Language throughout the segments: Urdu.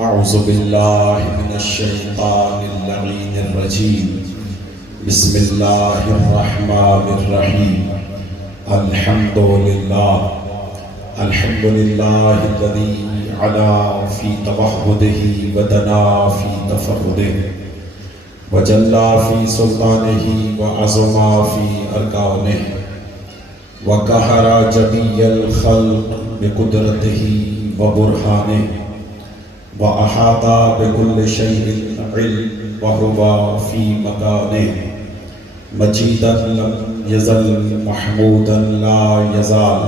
أعوذ بالله من الشيطان اللعين الرجيم. بسم الله الرحمن الرحيم. الحمد لله الذي علا في توحده ودنا في تفرده وجلى في سلطانه وعظم في أركانه وقهر جميع الخلق بقدرته وبرهانه وأحاط بكل شيء علم وهو في مكانه مجيدا لم يزل محمودا لا يزال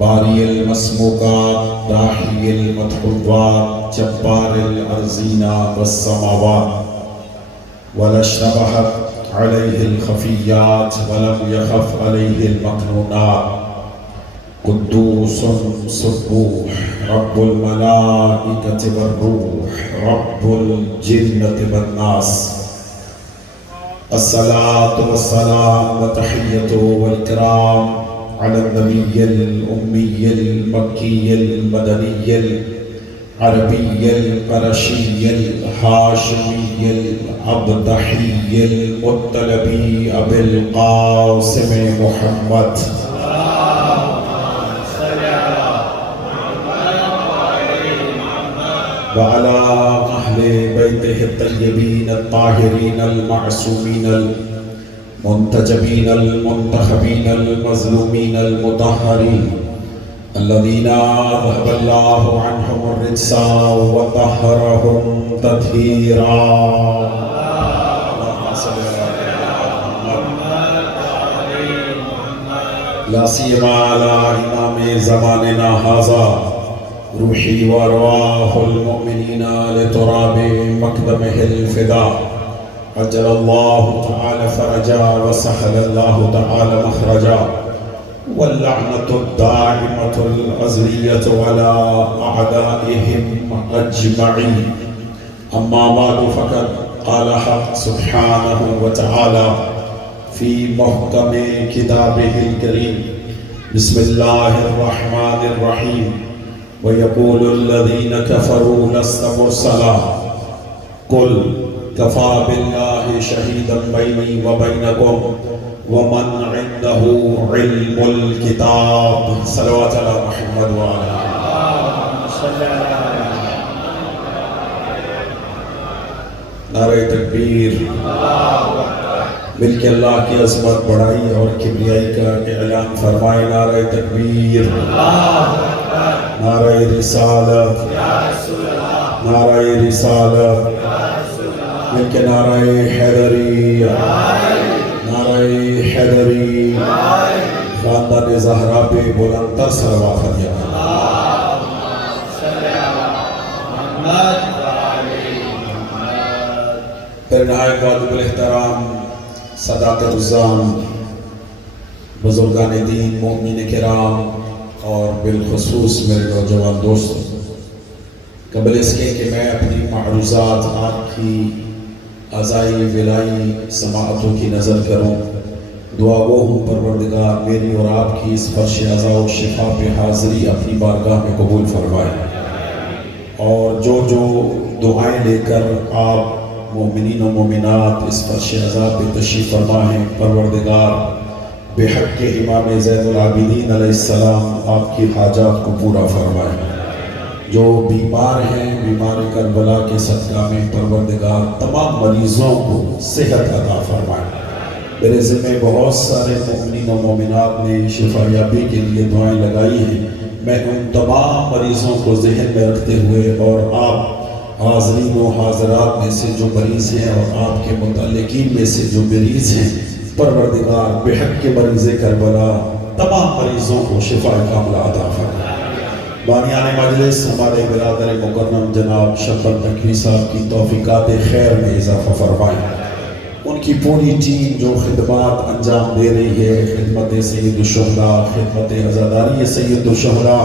باري المسموقات داحي المدحوات جبار الأرضين والسماوات ولا اشتبهت عليه الخفيات ولم يخف عليه المكنونات قدوس سبوح رب الملائكة والروح رب الجنة والناس. الصلاة والسلام والتحية والإكرام على النبي الأمي المكي المدني العربي القرشي الهاشمي الأبدحي المطلبي أبي القاسم محمد وعلى أهل بيته الطيبين الطاهرين المعصومين المنتجبين المنتخبين المظلومين المطهرين الذين ذهب الله عنهم الرجس وطهرهم تطهيرا. لا سيما على إمام زماننا هذا روحي وارواح المؤمنين لتراب مقدمه الفداء عجل الله تعالى فرجا وسهل الله تعالى مخرجا واللعنة الدائمة الأزلية على أعدائهم أجمعين. أما بعد فقد قال حق سبحانه وتعالى في محكم كتابه الكريم بسم الله الرحمن الرحيم ويقول الذين كفروا لست مرسلا قل كفى بالله شهيدا بيني وبينكم ومن عنده علم الكتاب. صلوات على محمد وعلى نعرہ تکبیر. مل کے اللہ کی عظمت بڑائی اور کبریائی کا اعلان فرمائے. نعرہ تکبیر، نعرہ رسالت، نعرہ رسالت. مل کے نعرہ حیدری، نعرہ حیدری. خاندان زہرا پہ بلندتر صلوات دیا. پھر نہایت واجب الاحترام سادات العظام بزرگان دین، مومنین کرام اور بالخصوص میرے نوجوان دوستوں، قبل اس کے کہ میں اپنی معروضات آپ کی عزائی ولائی سماعتوں کی نظر کروں، دعا گو ہوں پروردگار میری اور آپ کی اس فرش عزا و شفا پہ حاضری اپنی بارگاہ میں قبول فرمائے، اور جو دعائیں لے کر آپ مومنین و مومنات اس فرش عزا پہ تشریف فرما ہیں، پروردگار بے حق کے امام زین العابدین علیہ السلام آپ کی حاجات کو پورا فرمائے. جو بیمار ہیں بیمار کربلا کے صدقہ میں پروردگار تمام مریضوں کو صحت عطا فرمائے. میرے ذمہ بہت سارے مومنین و مومنات نے شفا یابی کے لیے دعائیں لگائی ہیں. میں ان تمام مریضوں کو ذہن میں رکھتے ہوئے اور آپ حاضرین و حاضرات میں سے جو مریض ہیں اور آپ کے متعلقین میں سے جو مریض ہیں، پروردگار بے حق کے مریض کربلا تمام مریضوں کو شفا کاملہ عطا فرمائے. بانیان مجلس ہمارے برادر مکرم جناب شبر تقوی صاحب کی توفیقات خیر میں اضافہ فرمائے. ان کی پوری ٹیم جو خدمات انجام دے رہی ہے، خدمت سید الشہداء، خدمت عزاداری سید الشہداء،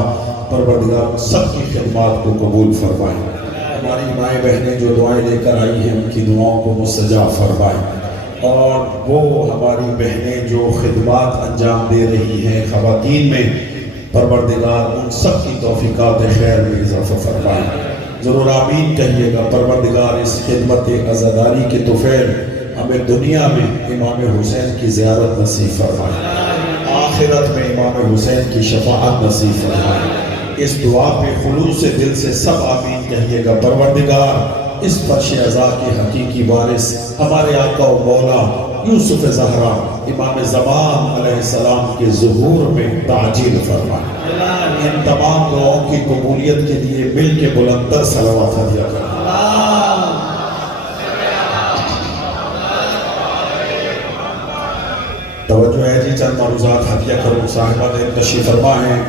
پروردگار سب کی خدمات کو قبول فرمائے. ہماری مائیں بہنیں جو دعائیں لے کر آئی ہیں ان کی دعاؤں کو مستجاب فرمائے، اور وہ ہماری بہنیں جو خدمات انجام دے رہی ہیں خواتین میں، پروردگار ان سب کی توفیقات خیر میں اضافہ فرمائے. ضرور آمین کہیے گا۔ پروردگار اس خدمت عزاداری کے طفیل ہمیں دنیا میں امام حسین کی زیارت نصیب فرمائے، آخرت میں امام حسین کی شفاعت نصیب فرمائے۔ اس دعا پہ خلوص دل سے سب آمین کہیے گا۔ پروردگار اس فرش عزا کے حقیقی وارث ہمارے آقا و مولا یوسف زہرا امام زمان علیہ السلام کے ظہور میں تعجیل فرمائے۔ ان تمام دعاؤں کی قبولیت کے لیے مل کے بلندر صلوات ہدیہ کریں۔ توجہ ہے جی، چند معروضات ہدیہ کرو۔ صاحبان تشریف فرما ہے،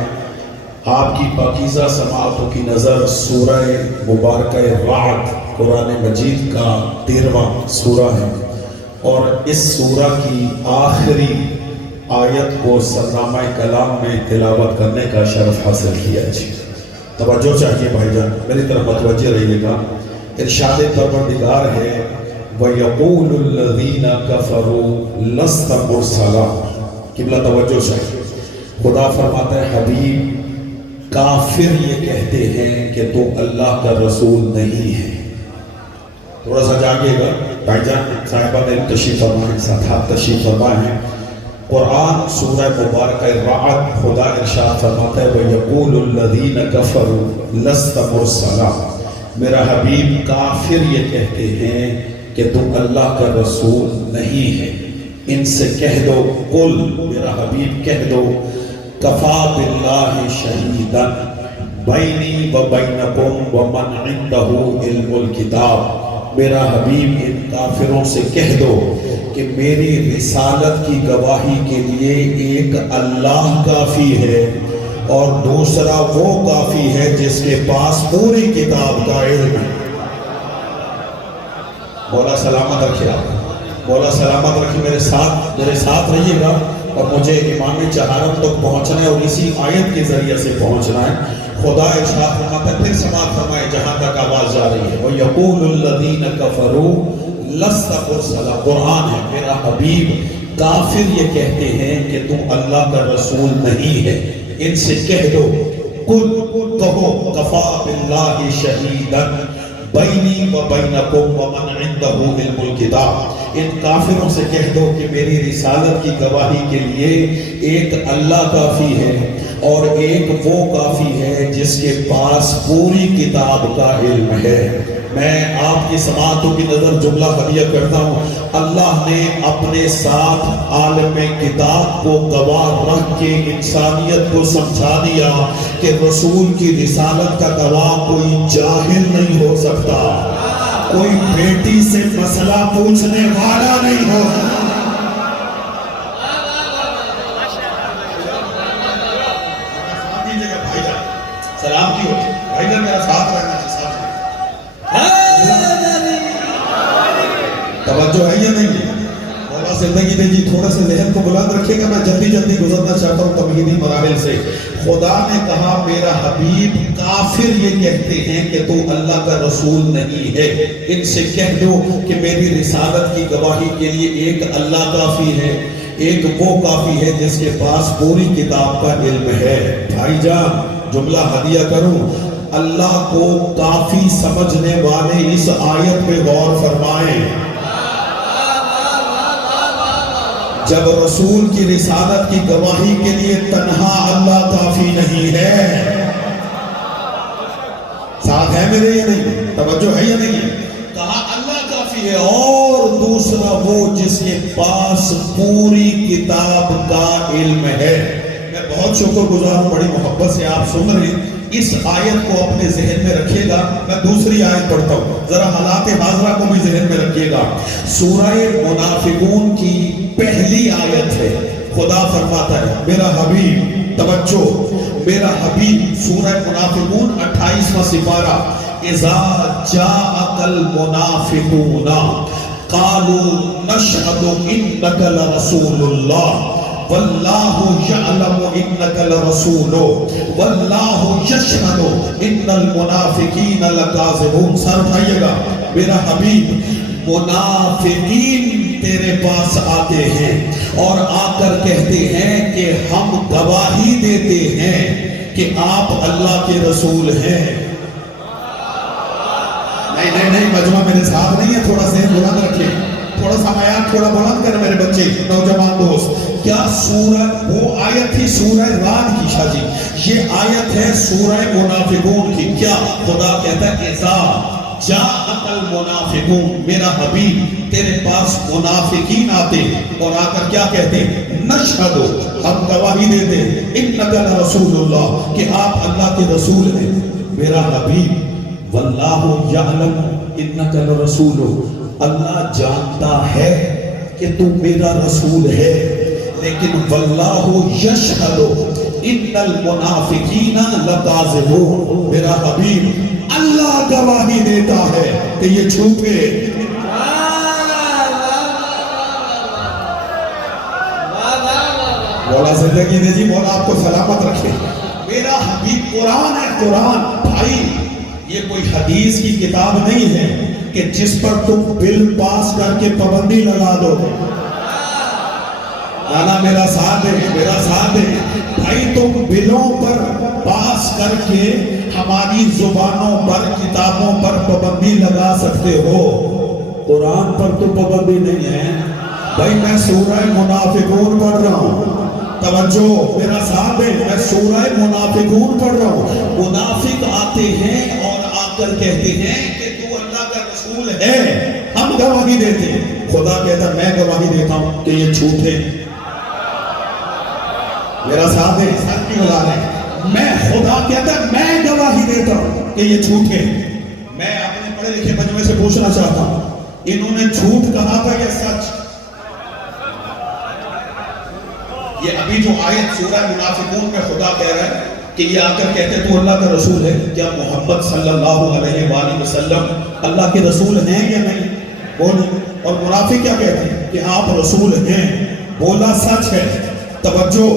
آپ کی پاکیزہ سماعتوں کی نظر سورہ مبارکہ رعد قرآن مجید کا 13واں سورہ ہے، اور اس سورہ کی آخری آیت کو سرنامہ کلام میں تلاوت کرنے کا شرف حاصل کیا جی۔ توجہ چاہیے بھائی جان، میری طرف متوجہ رہیے گا۔ ارشاد پروردگار ہے وَيَقُولُ الَّذِينَ كَفَرُوا لَسْتَ مُرْسَلًا۔ قبلہ توجہ چاہیے۔ خدا فرماتا ہے حبیب کافر یہ کہتے ہیں کہ تو اللہ کا رسول نہیں ہے۔ تھوڑا سا جاگے گا بھائی جان، صاحبہ نے تشریف فرمائے، ساتھ تشریف فرمائے۔ قرآن سورہ مبارکہ رعد خدا ارشاد فرماتا ہے وَيَقُولُ الَّذِينَ كَفَرُوا لَسْتَ مُرْسَلًا۔ میرا حبیب کافر یہ کہتے ہیں کہ تم اللہ کا رسول نہیں ہے۔ ان سے کہہ دو، قل میرا حبیب کہہ دو، کفا باللہ شہیدا بینی و بینکم ومن عندہ علم الکتاب۔ میرا حبیب ان کافروں سے کہہ دو کہ میری رسالت کی گواہی کے لیے ایک اللہ کافی ہے اور دوسرا وہ کافی ہے جس کے پاس پوری کتاب کا علم ہے۔ مولا سلامت رکھے آپ، مولا سلامت رکھے، میرے ساتھ رہیے گا، اور مجھے امام چہارم تک پہنچنا ہے اور اسی آیت کے ذریعے سے پہنچنا ہے۔ خدا ارشاد فرماتا ہے، پھر سماعت فرمائے جہاں تک آواز جا رہی ہے، وَيَقُولُ الَّذِينَ كَفَرُوا لَسْتَ مُرْسَلًا۔ قرآن ہے، میرا حبیب کافر یہ کہتے ہیں کہ تم اللہ کا رسول نہیں ہے۔ ان سے کہہ دو، قل کہو، کفا باللہ شہیدا بینی و بینکم ومن عندہ علم الکتاب۔ ان کافروں سے کہہ دو کہ میری رسالت کی گواہی کے لیے ایک اللہ کافی ہے اور ایک وہ کافی ہے جس کے پاس پوری کتاب کا علم ہے۔ میں آپ کی سماعتوں کی نظر جملہ ہدیہ کرتا ہوں، اللہ نے اپنے ساتھ عالم کتاب کو گواہ رکھ کے انسانیت کو سمجھا دیا کہ رسول کی رسالت کا گواہ کوئی جاہل نہیں ہو سکتا، کوئی بیٹی سے مسئلہ پوچھنے والا نہیں ہو۔ سلام کی ہو بھائی جان، میرا ساتھ رہنا ہے، ساتھ توجہ ہے یا نہیں ہے؟ مولا زندگی دے جی، تھوڑا سے ذہن کو بلند رکھے گا، میں جلدی جلدی گزرنا چاہتا ہوں تمہیدی مراحل سے۔ خدا نے کہا میرا حبیب کافر یہ کہتے ہیں کہ تو اللہ کا رسول نہیں ہے۔ ان سے کہہ دو کہ میری رسالت کی گواہی کے لیے ایک اللہ کافی ہے، ایک وہ کافی ہے جس کے پاس پوری کتاب کا علم ہے۔ بھائی جان جملہ ہدیہ کروں، اللہ کو کافی سمجھنے والے اس آیت پہ غور فرمائیں۔ جب رسول کی رسالت کی گواہی کے لیے تنہا اللہ کافی نہیں ہے، ساتھ ہے میرے یا نہیں؟ توجہ ہے یا نہیں ہے؟ کہا اللہ کافی ہے، اور دوسرا وہ جس کے پاس پوری کتاب کا علم ہے۔ میں بہت شکر گزار ہوں، بڑی محبت سے آپ سن رہے ہیں، اس آیت کو اپنے ذہن میں رکھیے گا۔ میں دوسری آیت پڑھتا ہوں، ذرا حالات حاضرہ کو بھی ذہن میں رکھیے گا۔ سورہ منافقون کی پہلی آیت ہے۔ خدا فرماتا ہے میرا حبیب، توجہ، میرا حبیب، سورہ منافقون 28واں سپارہ، اذا جاءک المنافقون قالوا نشهد انک لرسول اللہ واللہ یعلم انک لرسول واللہ یشہد ان المنافقین لکاذبون۔ سر اٹھائیے گا، میرا حبیب منافقین تیرے پاس آتے ہیں اور آ کر کہتے ہیں کہ ہم گواہی دیتے ہیں کہ آپ اللہ کے رسول ہیں۔ نہیں مجمع میرے ساتھ نہیں ہے، تھوڑا ذہن بلند رکھے، تھوڑا سا معیار تھوڑا بلند کر میرے بچے نوجوان دوست. کیا سورہ وہ آیت تھی سورہ رات کی شاہ جی، یہ آیت ہے سورہ منافقون کی. کیا خدا کہتا ہے اذا جاءک المنافقون، میرا حبیب تیرے پاس منافقین آتے اور آ کر کیا کہتے؟ نشہد، ہم گواہی دیتے انک لرسول اللہ، کہ آپ اللہ کے رسول ہیں. میرا حبیب واللہ یعلم انک لرسول، اللہ جانتا ہے کہ تو میرا رسول ہے، لیکن واللہ یشہد ان المنافقین لکاذبون، میرا حبیب اللہ گواہی دیتا ہے کہ یہ جھوٹے. مولا زندگی دے جی، مولا آپ کو سلامت رکھے. میرا حبیب قرآن ہے، قرآن. بھائی یہ کوئی حدیث کی کتاب نہیں ہے کہ جس پر تم بل پاس کر کے پابندی لگا دو. نانا میرا ساتھ ہے، میرا ساتھ ہے. بھائی تم بلوں پر پاس کر کے ہماری زبانوں پر کتابوں پر پابندی لگا سکتے ہو، قرآن پر تو پابندی نہیں ہے. بھائی میں سورہ منافقون پڑھ رہا ہوں، توجہ میرا ساتھ ہے، میں سورہ منافقون پڑھ رہا ہوں. منافق آتے ہیں اور آ کر کہتے ہیں کہ تو اللہ کا رسول ہے، ہم گواہی دیتے ہیں. خدا کہتا ہے میں گواہی دیتا ہوں کہ یہ جھوٹے. میرا ساتھ ہے، ساتھ کی بلا رہے ہیں. میں خدا کہتا ہے میں گواہی دیتا ہوں کہ یہ جھوٹ ہے. میں اپنے پڑھے لکھے مجموعے سے پوچھنا چاہتا ہوں، انہوں نے جھوٹ کہا تھا یا سچ؟ یہ ابھی جو آیت سورہ منافقون میں خدا کہہ رہا ہے کہ یہ آ کر کہتے تو اللہ کا رسول ہے، کیا محمد صلی اللہ علیہ وآلہ وسلم اللہ کے رسول ہیں یا نہیں؟ بولے. اور منافق کیا کہتے ہیں کہ آپ رسول ہیں، بولا سچ ہے. توجہ،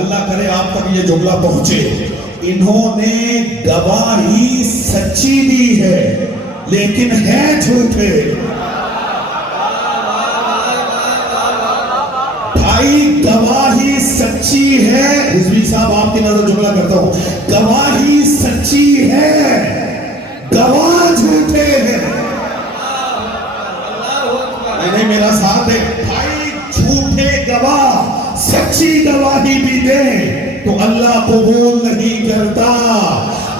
اللہ کرے آپ تک یہ جملہ پہنچے. انہوں نے گواہی سچی دی ہے لیکن ہے جھوٹے. بھائی گواہی سچی ہے، رضوی صاحب آپ کی نظر جملہ کرتا ہوں، گواہی سچی ہے، گواہ جھوٹے ہیں. نہیں میرا ساتھ ہے. بھائی جھوٹے گواہ سچی گواہی بھی دیں تو اللہ قبول نہیں کرتا.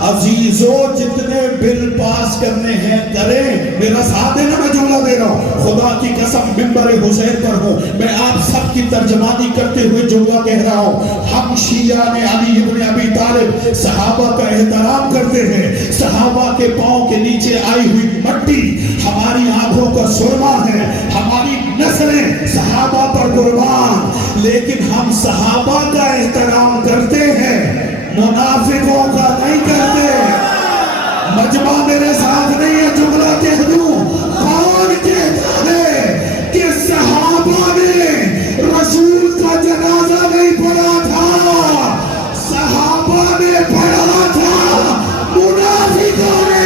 عزیزو جتنے بل پاس کرنے ہیں کریں. میرا ساتھ دینا، میں جملہ دے رہا ہوں، خدا کی قسم ممبر حسین پر ہوں، میں آپ سب کی ترجمانی کرتے ہوئے جملہ کہہ رہا ہوں. ہم شیعہ نے علی ابن ابی طالب صحابہ کا احترام کرتے ہیں. صحابہ کے پاؤں کے نیچے آئی ہوئی مٹی ہماری آنکھوں کا سرما ہے، ہماری نسلیں صحابہ پر قربان. لیکن ہم صحابہ کا احترام کرتے ہیں، منافقوں کا نہیں کرتے. مجمع میرے ساتھ نہیں ہے، جملہ کہہ دوں. کون کہتا ہے کہ صحابہ نے رسول کا جنازہ نہیں پڑھا تھا؟ صحابہ نے پڑھا تھا، منافقوں نے.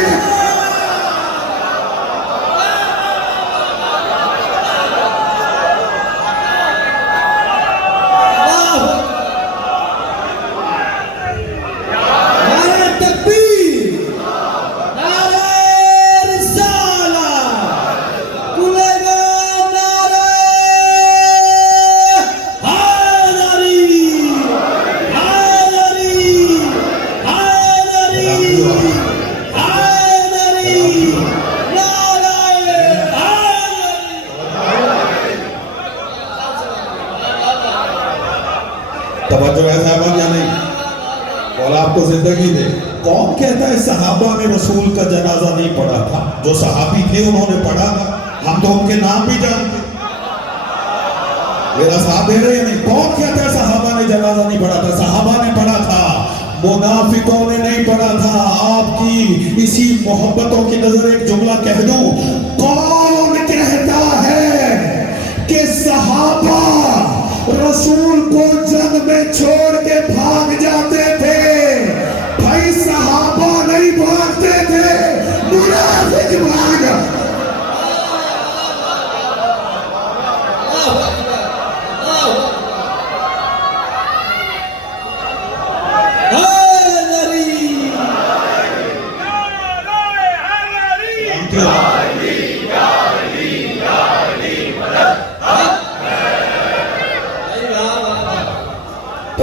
توجہ ہے صاحبان یا نہیں؟ مولا آپ کو زندگی دے. کون کہتا ہے صحابہ نے رسول کا جنازہ نہیں پڑھا تھا؟ جو صحابی تھے انہوں نے پڑھا تھا، ہم تو ان کے نام بھی جانتے. میرا ساتھ دے رہے ہیں نہیں؟ کون کہتا ہے صحابہ نے جنازہ نہیں پڑھا تھا؟ صحابہ نے پڑھا تھا، منافقوں نے نہیں پڑھا تھا. آپ کی اسی محبتوں کی نظر ایک جملہ کہہ دوں. کون کہتا ہے کہ صحابہ رسول کو جنگ میں چھوڑ کے بھاگ جاتے تھے؟ بھائی صحابہ نہیں بھاگتے تھے، منافق بھاگا.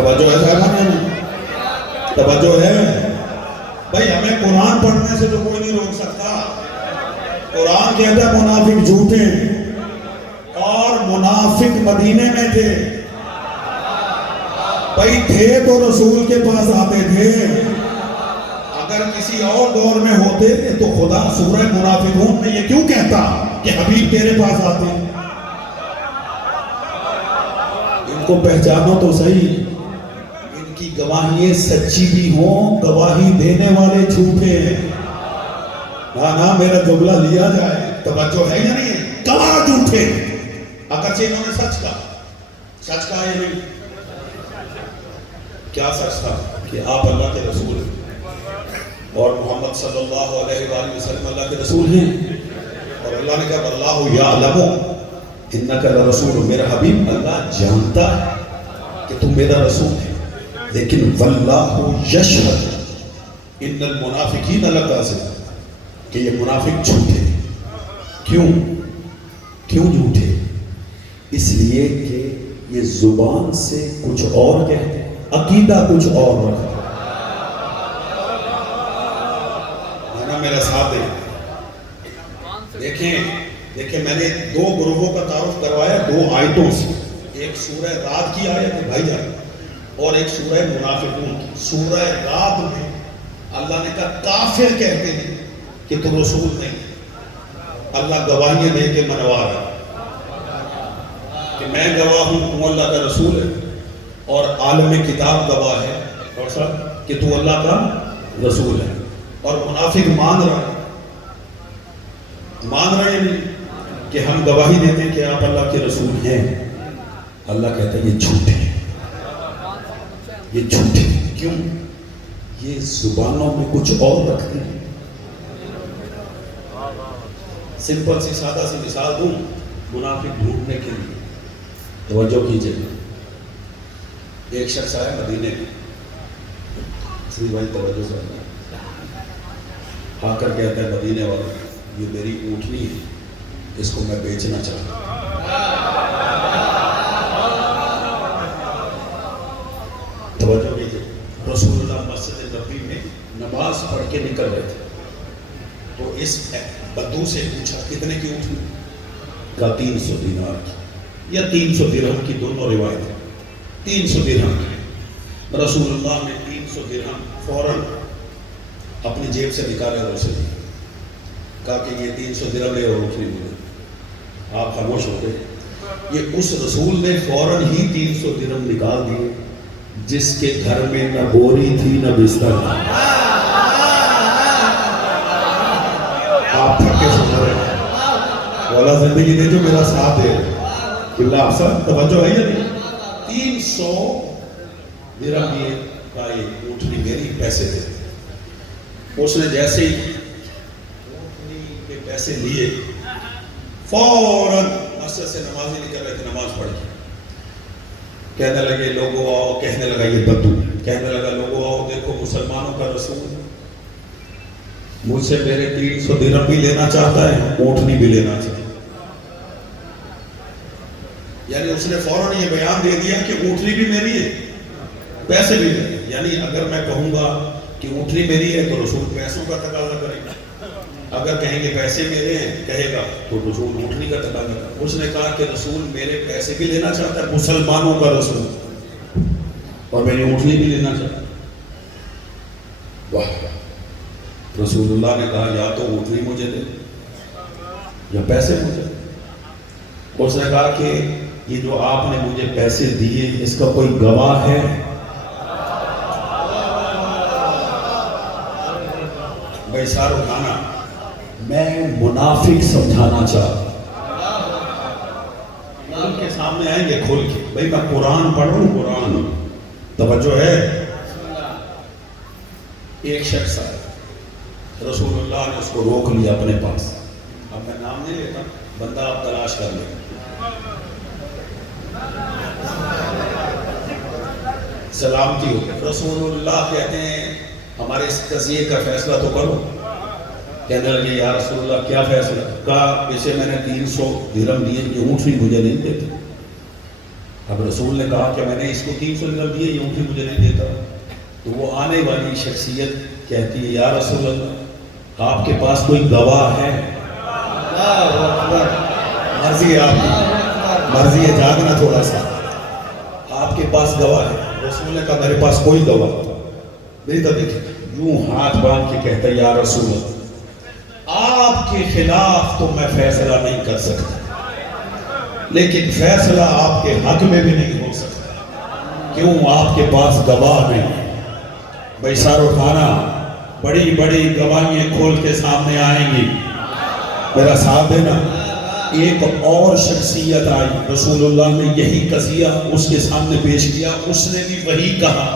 توجہ ہے صاحب؟ توجہ ہے بھائی؟ ہمیں قرآن پڑھنے سے تو کوئی نہیں روک سکتا. قرآن کہتا ہے منافق جھوٹے، اور منافق مدینے میں تھے بھائی، تھے تو رسول کے پاس آتے تھے. اگر کسی اور دور میں ہوتے تو خدا سورہ منافقون میں یہ کیوں کہتا کہ حبیب تیرے پاس آتے ہیں؟ ان کو پہچانو تو صحیح، ان کی گواہیاں سچی بھی ہوں، گواہی دینے والے جھوٹے ہیں. نا میرا جملہ لیا جائے، توجہ ہے یا نہیں ہے؟ گواہ جھوٹے، اگرچہ انہوں نے سچ کہا یا نہیں؟ کیا سچ تھا؟ کہ آپ اللہ کے رسول ہیں اور محمد صلی اللہ علیہ وآلہ وسلم اللہ کے رسول ہیں. اور اللہ نے کہا واللہ یعلم انک لرسول، میرا حبیب اللہ جانتا ہے کہ تم میرا رسول ہے، لیکن واللہ یشہد ان المنافقین لکاذبون، کہ یہ منافق جھوٹے. کیوں جھوٹے؟ اس لیے کہ یہ زبان سے کچھ اور کہتے ہیں، عقیدہ کچھ اور رکھتے ہیں. نا میرا ساتھ دیکھیں میں نے دو گروہوں کا تعارف کروایا 2 آیتوں سے. ایک سورہ رات کی آیت ہے بھائی جان، اور ایک سورہ منافقون کی. سورہ رات میں اللہ نے کہا کافر کہتے ہیں کہ تو رسول نہیں. اللہ گواہیاں دے کے منوا رہا ہے کہ میں گواہ ہوں تو اللہ کا رسول ہے، اور عالم کتاب گواہ ہے اور سب کہ تو اللہ کا رسول ہے. اور منافق مان رہے نہیں کہ ہم گواہی دیتے ہیں کہ آپ اللہ کے رسول ہیں. اللہ کہتا ہے یہ جھوٹے ہیں، یہ جھوٹے ہیں. کیوں؟ یہ زبانوں میں کچھ اور رکھتے ہیں. سمپل سی سادہ سی مثال دوں منافق ڈھونڈنے کے لیے، توجہ کیجئے. ایک شخص آیا مدینے میں، سری بھائی توجہ سے آ کر کہتا ہے مدینے والے یہ میری اونٹنی ہے، اس کو میں بیچنا چاہتا ہوں. توجہ کیجئے. رسول اللہ مسجد نبوی میں نماز پڑھ کے نکل رہے تھے تو اس بدو سے پوچھا کتنے کی اونٹنی؟ کہا 300 دینار کی یا 300 درہم کی، دونوں روایت ہیں. 300 درہم کی. رسول اللہ نے 300 درہم فوراً اپنی جیب سے نکالے اور اسے دیا. کہا کہ یہ 300 درہم لے اور اونٹنی ملے. آپ خاموش ہو گئے. یہ اس رسول نے فوراً ہی 300 درہم نکال دیے جس کے گھر میں نہ بوری تھی نہ بستر تھا. آپ تھکے سن رہے ہیں، والا زندگی دے جو میرا ساتھ دے. اللہ آپ سب توجہ ہے یا نہیں؟ 300 درہم یہ کا یہ اونٹنی میری، پیسے تھے. اس نے جیسے ہی اونٹنی کے پیسے لیے فوراً مسجد سے نمازی نکل رہے تھے، نماز پڑھ کے کہنے لگے لوگوں آؤ، کہنے لگا یہ بدو کہنے لگا لوگوں آؤ دیکھو مسلمانوں کا رسول مجھ سے میرے 300 درہم بھی لینا چاہتا ہے، اونٹنی بھی لینا چاہتا ہے. یعنی اس نے فوراً یہ بیان دے دیا کہ اونٹنی بھی میری ہے، پیسے بھی میرے. یعنی اگر میں کہوں گا کہ اونٹنی میری ہے تو رسول پیسوں کا تقاضا کرے گا، اگر کہیں گے پیسے میرے ہیں کہے گا تو رسول اونٹنی کا تقاضا کرے گا. اس نے کہا کہ رسول میرے پیسے بھی لینا چاہتا ہے، مسلمانوں کا رسول، اور میری اونٹنی بھی لینا چاہتا ہے. واہ! رسول اللہ نے کہا یا تو اونٹنی مجھے دے یا پیسے مجھے دے. اس نے کہا کہ یہ جو آپ نے مجھے پیسے دیے اس کا کوئی گواہ ہے؟ بھائی سارو کھانا میں منافق سمجھانا چاہتا ہوں. ان کے سامنے آئیں گے کھول کے، بھائی میں قرآن پڑھ رہا ہوں، قرآن. توجہ ہے. ایک شخص آیا، رسول اللہ نے اس کو روک لیا اپنے پاس. اب میں نام نہیں لیتا، بندہ آپ تلاش کر لیں. سلامتی ہو گئی. رسول اللہ کہتے ہیں ہمارے اس قضیے کا فیصلہ تو کرو. کہنے لگے یا رسول اللہ کیا فیصلہ؟ کہا اسے میں نے 300 درہم دیے، یہ اونٹنی مجھے نہیں دیتے. اب رسول نے کہا کہ میں نے اس کو 300 درہم دیے، یہ اونٹنی مجھے نہیں دیتا، تو وہ آنے والی شخصیت کہتی ہے یا رسول اللہ آپ کے پاس کوئی گواہ ہے؟ مرضی ہے آپ کی، مرضی ہے جاگنا تھوڑا سا، آپ کے پاس گواہ ہے؟ رسول نے کہا میرے پاس کوئی گواہ، میری طرف دیکھیں یوں ہاتھ باندھ کے کہتا ہے یا رسول اللہ آپ کے خلاف تو میں فیصلہ نہیں کر سکتا، لیکن فیصلہ آپ کے حق میں بھی نہیں ہو سکتا، کیوں؟ آپ کے پاس گواہ نہیں۔ بھائی سر اٹھانا، بڑی بڑی گواہیاں کھول کے سامنے آئیں گی، میرا ساتھ دینا۔ ایک اور شخصیت آئی، رسول اللہ نے یہی قضیہ اس کے سامنے پیش کیا، اس نے بھی وہی کہا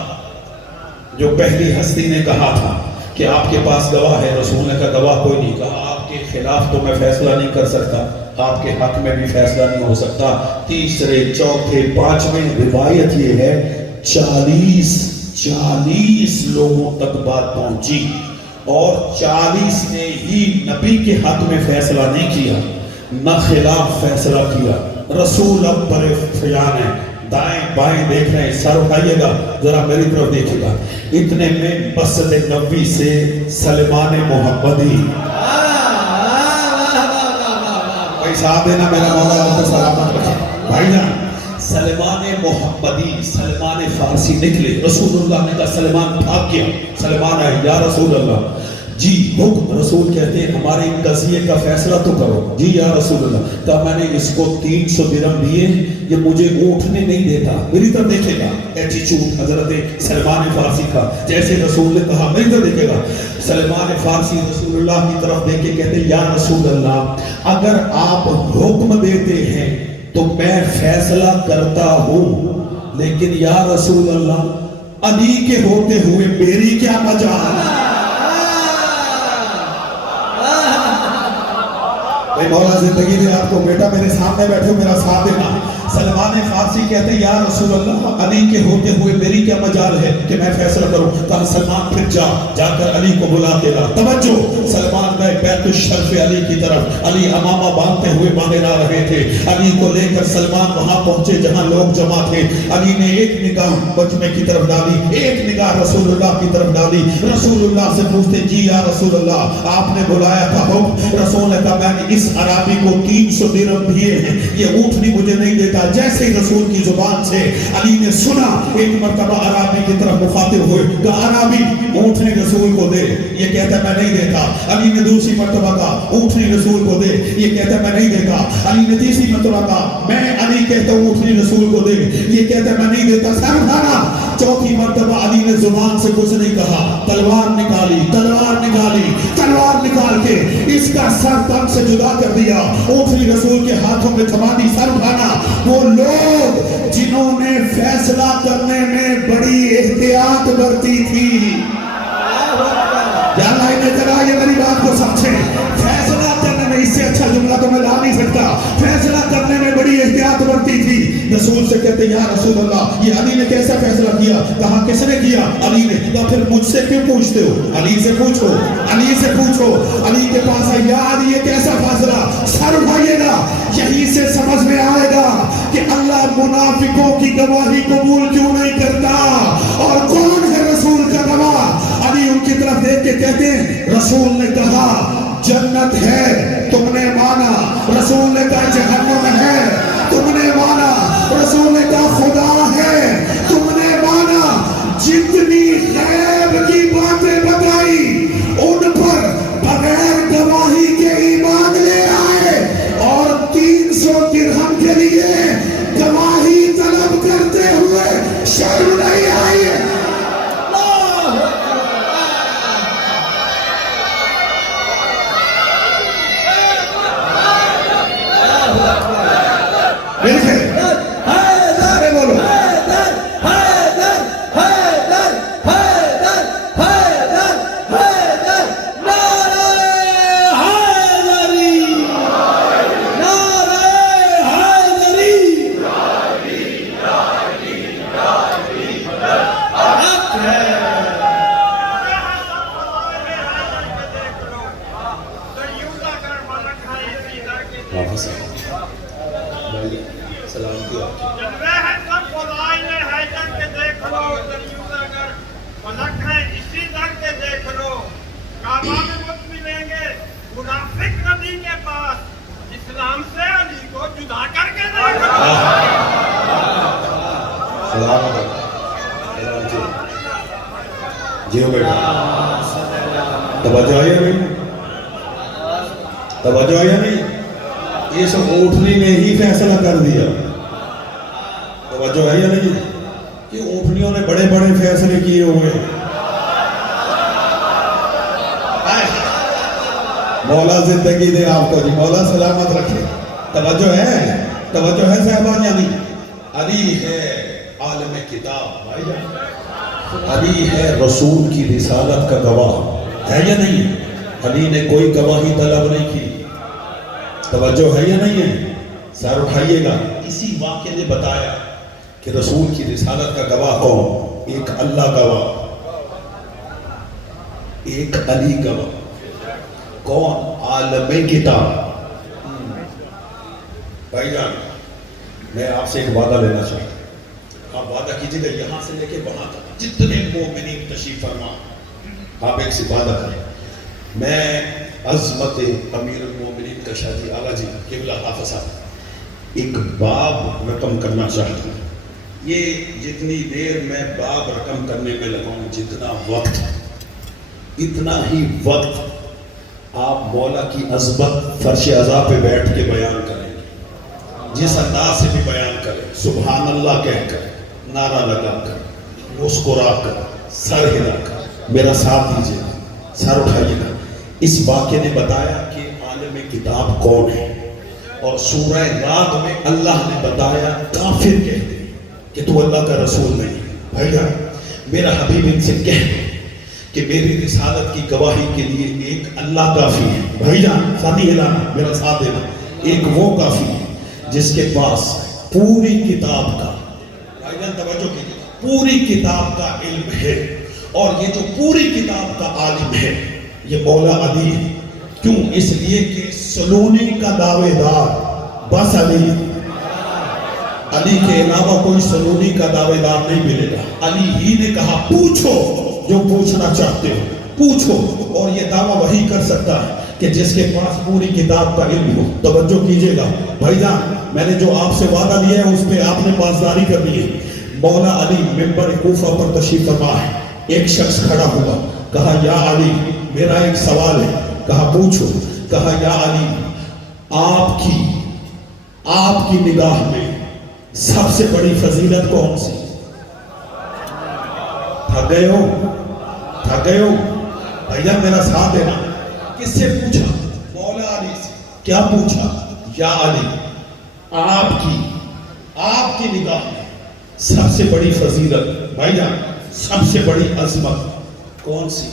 جو پہلی ہستی نے کہا تھا کہ آپ کے پاس گواہ ہے۔ رسول نے کہا گواہ کوئی نہیں، کہا آپ کے خلاف تو میں فیصلہ نہیں کر سکتا، آپ کے حق میں بھی فیصلہ نہیں ہو سکتا۔ تیسرے، چوتھے، پانچویں روایت یہ ہے 40 لوگوں تک بات پہنچی اور 40 نے ہی نبی کے حق میں فیصلہ نہیں کیا، نہ خلاف فیصلہ کیا۔ رسول اب بڑے فیان ہیں، دائیں بائیں دیکھ رہے ہیں، سر اٹھائیے گا ذرا میری طرف دیکھیے گا۔ اتنے میں مسجد نبوی سے سلمان محمدی، بھائی صاحب دینا میرا مولا آپ کو سلامت رکھے، بھائی جان سلمان محمدی، سلمان فارسی نکلے۔ رسول اللہ نے کہا سلمان بھاگ گیا، سلمان آئے یا رسول اللہ جی حکم۔ رسول کہتے ہیں ہمارے قضیے کا فیصلہ تو کرو۔ جی یا رسول اللہ، کہا میں نے اس کو 300 درہم دیے، یہ مجھے اونٹنے نہیں دیتا، میری طرف دیکھے گا۔ ایٹیچیوڈ حضرت سلمان فارسی کا، جیسے رسول نے کہا میری طرف دیکھے گا۔ سلمان فارسی رسول اللہ کی طرف دیکھ کے کہتے یا رسول اللہ اگر آپ حکم دیتے ہیں تو میں فیصلہ کرتا ہوں، لیکن یا رسول اللہ علی کے ہوتے ہوئے میری کیا مجال؟ اے مولا زندگی دے آپ کو، بیٹا میرے سامنے بیٹھو میرا ساتھ دینا۔ سلمان فارسی کہتے ہیں یا رسول اللہ علی کے ہوتے ہوئے میری کیا مجال ہے کہ میں فیصلہ کروں؟ کہا سلمان پھر جا کر علی کو بلا کے لا۔ توجہ، سلمان گئے بیت الشرف علی کی طرف، علی امامہ باندھتے ہوئے باہر آ رہے تھے، علی کو لے کر سلمان وہاں پہنچے جہاں لوگ جمع تھے۔ علی نے ایک نگاہ مجمع کی طرف ڈالی، ایک نگاہ رسول اللہ کی طرف ڈالی۔ رسول اللہ سے پوچھتے جی یا رسول اللہ آپ نے بلایا تھا ہو؟ رسول نے کہا میں نے اس عرابی کو 300 درہم دیے ہیں، یہ اونٹنی مجھے نہیں دیتا۔ جیسے ہی رسول کی زبان سے علی نے سنا، ایک مرتبہ عرابی کی طرف مخاطب ہوئے، کہا عرابی اونٹنی رسول کو دے، یہ کہتا ہے میں نہیں دیتا۔ علی نے دوسری مرتبہ کہا اونٹنی رسول کو دے، یہ کہتا ہے میں نہیں دیتا۔ علی نے تیسری مرتبہ کہا میں علی کہتا ہوں اونٹنی رسول کو دے، یہ کہتا ہے میں نہیں دیتا۔ سر اٹھانا۔ چوتھی مرتبہ علی نے زبان سے کچھ نہیں کہا، تلوار نکالی، تلوار نکالی، تلوار نکال کے اس کا سر تن سے جدا کر دیا، اونٹنی رسول کے ہاتھوں میں تھما دی۔ سر اٹھانا۔ وہ لوگ جنہوں نے فیصلہ کرنے میں بڑی احتیاط برتی تھی، یا اللہ انہیں جگہ یہ میری بات کو سمجھیں، فیصلہ کرنے میں اس سے اچھا جملہ تو میں لا نہیں سکتا، فیصلہ کرنے میں بڑی احتیاط برتی تھی۔ رسول سے کہتے یا رسول اللہ یہ علی نے کیسا فیصلہ کیا؟ کہا کس نے کیا؟ علی نے۔ تو پھر مجھ سے کیوں پوچھتے ہو؟ علی سے پوچھو، علی سے پوچھو۔ علی کے پاس ہے یا علی یہ کیسا فیصلہ؟ سر اٹھائیے گا، یہی سے سمجھ میں آئے گا کہ اللہ منافقوں کی گواہی قبول کیوں نہیں کرتا، اور کون ہے رسول کا گواہ؟ علی ان کی طرف دیکھ کے کہتے ہیں رسول نے کہا جنت ہے، تم نے مانا۔ رسول نے کہا جہنم ہے، تم نے مانا۔ رسول نے کہا خدا ہے، تم نے مانا۔ جتنی غیب کی باتیں بتائی ان پر بغیر گواہی کے ایمان لے آئے، اور 300 درہم کے لیے گواہی طلب کرتے ہوئے شرم نہیں آئی۔ جیو بیٹا توجہ ہے یا نہیں؟ توجہ ہے یا نہیں؟ اس اونٹنی نے ہی فیصلہ کر دیا. توجہ ہے یا نہیں؟ کہ اونٹنیوں نے بڑے بڑے فیصلے کیے ہوئے. مولا زندگی دے آپ کو جی، مولا سلامت رکھے. توجہ ہے؟ توجہ ہے صاحبان یا نہیں؟ علی ہے عالم کتاب بھائی جان. علی ہے رسول کی رسالت کا گواہ، ہے یا نہیں؟ علی نے کوئی گواہی طلب نہیں کی. توجہ ہے یا نہیں ہے؟ سر اٹھائیے گا. اسی واقعے نے بتایا کہ رسول کی رسالت کا گواہ کون؟ ایک اللہ گواہ، ایک علی گواہ. کون؟ عالم کتاب. بھائی جان میں آپ سے ایک وعدہ لینا چاہتا ہوں. آپ وعدہ کیجئے گا یہاں سے لے کے وہاں تک جتنے مومنین تشریف فرما آپ ایک سے وعدہ کریں. میں عظمت امیر المومنین کا شاہی آغا جی قبلہ حافظ صاحب ایک باب رقم کرنا چاہتا ہوں. یہ جتنی دیر میں باب رقم کرنے میں لگاؤں، جتنا وقت اتنا ہی وقت آپ مولا کی عظمت فرش عزا پہ بیٹھ کے بیان کریں گے. جس انداز سے بھی بیان کریں، سبحان اللہ کہہ کر، نعرہ لگا کر، مسکرا کر، سر ہلا کر میرا ساتھ دیجیے. سر اٹھائیے گا. اس واقعے نے بتایا کہ عالم کتاب کون ہے، اور سورہ رات میں اللہ نے بتایا کافر کہتے کہ تو اللہ کا رسول نہیں. بھائی جان میرا حبیب ان سے کہہ کہ میری رسالت کی گواہی کے لیے ایک اللہ کافی ہے. بھائی جان ساتھی ہلانا، میرا ساتھ دینا. ایک وہ کافی ہے جس کے پاس پوری کتاب کا، بھائی جان توجہ کیجیے، پوری کتاب کا علم ہے. اور یہ جو پوری کتاب کا عالم ہے یہ مولا علی ہے. کیوں؟ اس لیے کہ سلونی کا دعوے دار بس علی. علی کے علاوہ کوئی سلونی کا دعوے دار نہیں ملے گا. علی ہی نے کہا پوچھو جو پوچھنا چاہتے ہو، پوچھو. اور یہ دعویٰ وہی کر سکتا ہے کہ جس کے پاس پوری کتاب کا علم ہو. توجہ کیجئے گا بھائی جان، میں نے جو آپ سے وعدہ لیا ہے اس پہ آپ نے پاسداری کرنی ہے. مولا علی منبر کوفہ پر تشریف فرما ہے. ایک شخص کھڑا ہوا، کہا یا علی میرا ایک سوال ہے. کہا پوچھو. کہا یا علی آپ کی نگاہ میں سب سے بڑی فضیلت کون سی؟ تھک گئے ہو بھیا میرا ساتھ دینا. کس سے پوچھا؟ مولا علی سے. کیا پوچھا؟ یا علی آپ کی نگاہ میں سب سے بڑی فضیلت، بھائی جان سب سے بڑی عظمت کون سی؟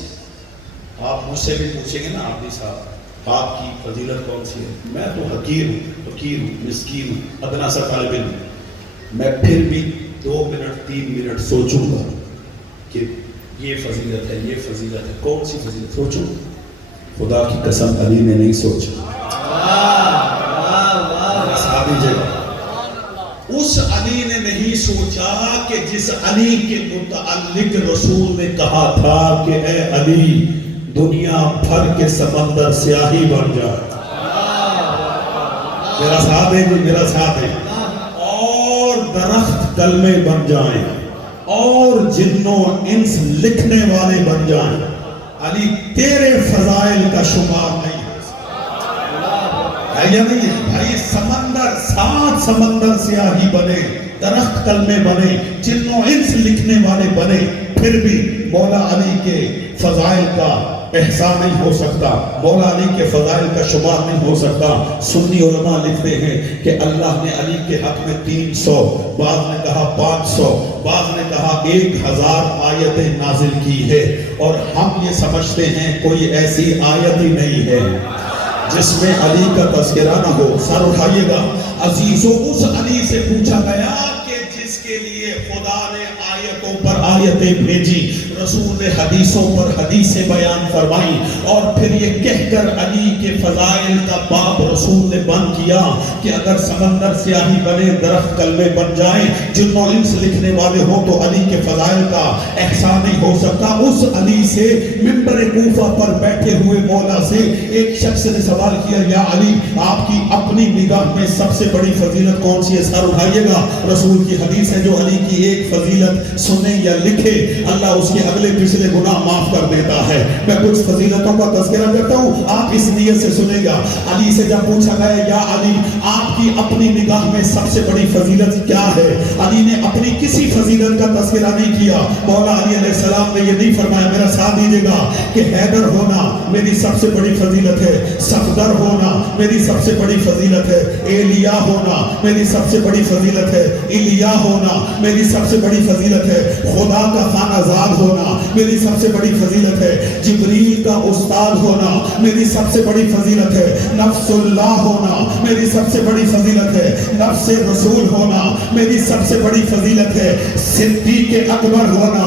آپ مجھ سے بھی پوچھیں گے نا آپ صاحب آپ کی فضیلت کون سی ہے؟ میں تو حقیر ہوں، مسکین ہوں، ادنا سا طالب علم. میں پھر بھی 2 منٹ 3 منٹ سوچوں گا کہ یہ فضیلت ہے، یہ فضیلت ہے. کون سی فضیلت؟ سوچو. خدا کی قسم علی نے نہیں سوچا. اس علی نے نہیں سوچا کہ جس علی کے متعلق رسول نے کہا تھا کہ اے علی دنیا بھر کے سمندر سیاہی بن جائے. میرا ساتھ ہے، میرا ساتھ ہے. اور درخت کلمے بن جائیں اور جنوں انس لکھنے والے بن جائیں. علی تیرے فضائل کا شمار نہیں ہے یا نہیں ہے؟ بھائی سمندر 7 سمندر سیاہی بنے، درخت کلمے بنے، جنوں انس لکھنے والے بنے، پھر بھی مولا علی کے فضائل کا احسان نہیں ہو سکتا، مولا علی کے فضائل کا شمار نہیں ہو سکتا. سنی علماء لکھتے ہیں کہ اللہ نے علی کے حق میں 300، بعض نے کہا 500، بعض نے کہا 1000 آیتیں نازل کی ہے. اور ہم یہ سمجھتے ہیں کوئی ایسی آیت ہی نہیں ہے جس میں علی کا تذکرہ نہ ہو. سر اٹھائیے گا. عزیزوں اس علی سے پوچھا گیا کہ جس کے لیے خدا نے آیتوں پر آیتیں بھیجی، رسول نے حدیثوں پر حدیثیں بیان فرمائی، اور پھر یہ کہہ کر علی کے فضائل کا باب رسول نے بند کیا کہ اگر سمندر سیاہی بنے، درخت کلمے بن جائیں، جنوں انس لکھنے والے ہوں تو علی کے فضائل کا احسان نہیں ہو سکتا. اس علی سے منبر کوفہ پر بیٹھے ہوئے مولا سے ایک شخص نے سوال کیا یا علی آپ کی اپنی نگاہ میں سب سے بڑی فضیلت کون سی ہے؟ سر اٹھائیے گا. رسول کی حدیث ہے جو علی کی ایک فضیلت سنے یا لکھے اللہ اس کے اگلے پچھلے گناہ معاف کر دیتا ہے۔ میں کچھ فضیلتوں کا تذکرہ کرتا ہوں، آپ اس نیت سے سنیں گا۔ علی سے جب پوچھا گیا یا علی آپ کی اپنی نگاہ میں سب سے بڑی فضیلت کیا ہے، علی نے اپنی کسی فضیلت کا تذکرہ نہیں کیا۔ مولا علی علیہ السلام نے یہ نہیں فرمایا، میرا ساتھ دیجیے گا، کہ حیدر ہونا میری سب سے بڑی فضیلت ہے، صفدر ہونا میری سب سے بڑی فضیلت ہے، ایلیا ہونا میری سب سے بڑی فضیلت ہے، ایلیا ہونا میری سب سے بڑی فضیلت ہے، خدا کا خانہ زاد ہونا میری سب سے بڑی فضیلت ہے، جبریل کا استاد ہونا میری سب سے بڑی فضیلت ہے، نفس اللہ ہونا میری سب سے بڑی فضیلت ہے، نفس رسول ہونا میری سب سے بڑی فضیلت ہے، صدیق اکبر ہونا،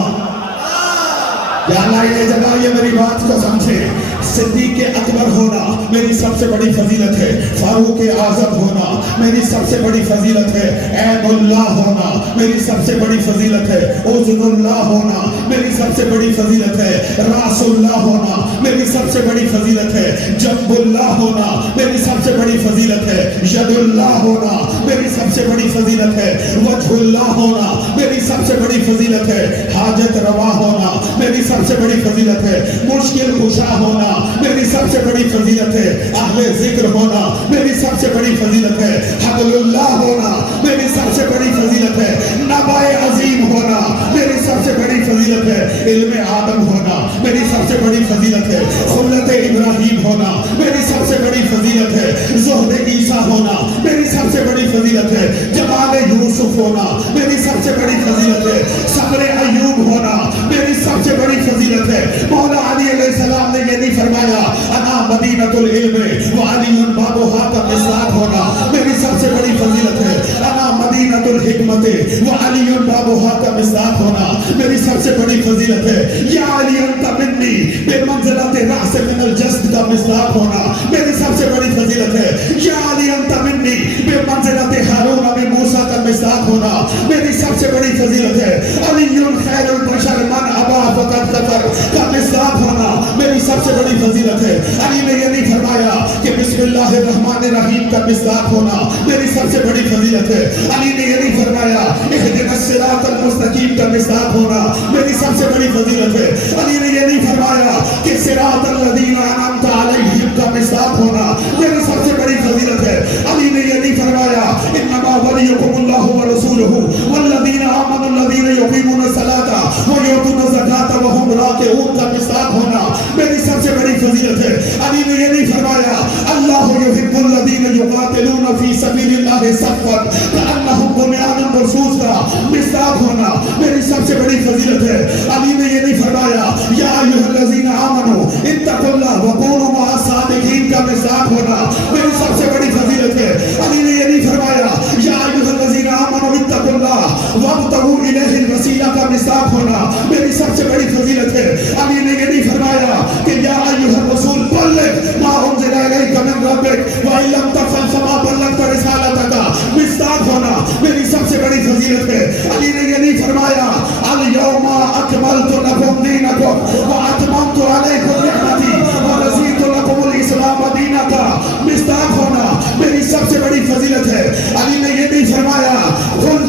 یا اللہ یہ جگہ یہ میری بات کو سمجھے، صدیق اکبر ہونا میری سب سے بڑی فضیلت ہے، فاروق اعظم ہونا میری سب سے بڑی فضیلت ہے، عین اللہ ہونا میری سب سے بڑی فضیلت ہے، اذن اللہ ہونا میری سب سے بڑی فضیلت ہے، راس اللہ ہونا میری سب سے بڑی فضیلت ہے، جنب اللہ ہونا میری سب سے بڑی فضیلت ہے، ید اللہ ہونا میری سب سے بڑی فضیلت ہے، وجہ اللہ ہونا میری سب سے بڑی فضیلت ہے، حاجت روا ہونا میری سب سے بڑی فضیلت ہے، مشکل کشا ہونا میری سب سے بڑی فضیلت ہے، اہل ذکر ہونا میری سب سے بڑی فضیلت ہے، حبل اللہ ہونا میری سب سے بڑی فضیلت ہے، نبع عظیم ہونا میری سب سے بڑی فضیلت ہے، علم آدم ہونا میری سب سے بڑی فضیلت ہے، خلت ابراہیم ہونا میری سب سے بڑی فضیلت ہے، زہد عیسیٰ ہونا میری سب سے بڑی فضیلت ہے، جمال یوسف ہونا میری سب سے بڑی فضیلت ہے، صبر ایوب ہونا میری سب سے بڑی فضیلت ہے۔ مولا علی علیہ السلام نے یہ نہیں فرمایا انا مدینۃ العلم وعلی بابها کا مصداق ہونا میری سب سے بڑی فضیلت ہے، انا مدینۃ الحکمت وعلی بابها کا مصداق ہونا میری سب سے بڑی فضیلت ہے، یا علی انت منی بے منزلت رأس من الجسد کا مصداق ہونا میری سب سے بڑی فضیلت ہے، یا علی انت منی بے منزلت ہارون بن موسیٰ کا مصداق ہونا میری سب سے بڑی فضیلت ہے، علی خیر البشر من ابا فقط کفر کا مصداق ہونا میری سب سے بڑی فضیلت ہے۔ علی نے یہ نہیں فرمایا کہ بسم اللہ الرحمن الرحیم کا مصداق ہونا میری سب سے بڑی فضیلت ہے، علی نے یہ نہیں فرمایا اہدنا الصراط المستقیم کا مصداق ہونا میری سب سے بڑی فضیلت ہے، علی نے یہ نہیں فرمایا کہ صراط الذین انعمت علیہم کا مصداق ہونا میری سب سے بڑی فضیلت ہے، علی نے یہ نہیں فرمایا انما ولیکم اللہ ورسولہ والذین آمنوا الذین یقیمون الصلاۃ ویؤتون الزکاۃ وهم راکعون کا مصداق ہونا میری سب سے بڑی فضیلت ہے، علی نے یہ نہیں فرمایا اللہ یحب الذین یقاتلون فی سبیل اللہ صفا کانہم بنیان مرصوص کا مصداق ہونا میری سب سے بڑی فضیلت ہے، علی نے یہ نہیں فرمایا یا ایھا الذین آمنوا اتقوا اللہ وکونوا مع الصادقین کا مصداق ہونا میری سب سے بڑی فضیلت ہے، علی نے یہ نہیں فرمایا یا ایھا الذین آمنوا اتقوا اللہ وابتغوا الیہ الوسیلہ کا مصداق ہونا میری سب سے بڑی فضیلت ہے، علی نے یہ نہیں فرمایا کہ یا ایھا الرسول بلغ ما انزل الیک من ربک وان لم تفعل فما بلغت رسالتک مصداق ہونا میری سب سے بڑی فضیلت ہے، علی نے یہ نہیں فرمایا الیوم اکملت لکم دینکم واتممت علیکم نعمتی ورضیت لکم الاسلام دینا کا مصداق ہونا میری سب سے بڑی فضیلت ہے، علی نے یہ نہیں فرمایا قل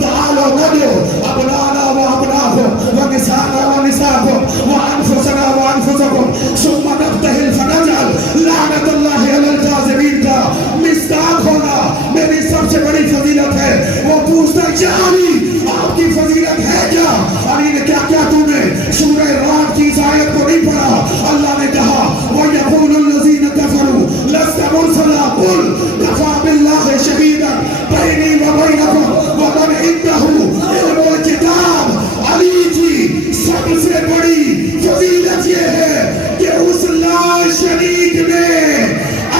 تعالوا ندعو ابناءنا وابناءکم ونساءنا ونساءکم وانفسنا وانفسکم ثم نبتہل فنجعل لعنت اللہ علی الکاذبین کا مصداق ہونا میری سب سے بڑی فضیلت ہے۔ وہ پوچھتا کیا علی آپ کی فضیلت ہے کیا؟ علی نے کیا تم نے سورہ رعد کی اس آیت کو نہیں پڑھا؟ اللہ نے کہا وَيَقُولُ الَّذِينَ كَفَرُوا لَسْتَ مُرْسَلًا قُلْ كَفَىٰ بِاللَّهِ شَهِيدًا بَيْنِي وَبَيْنَكُمْ وَمَنْ عِندَهُ عِلْمُ الْكِتَابِ۔ علی کی سب سے بڑی فضیلت یہ ہے کہ اس لا شریک نے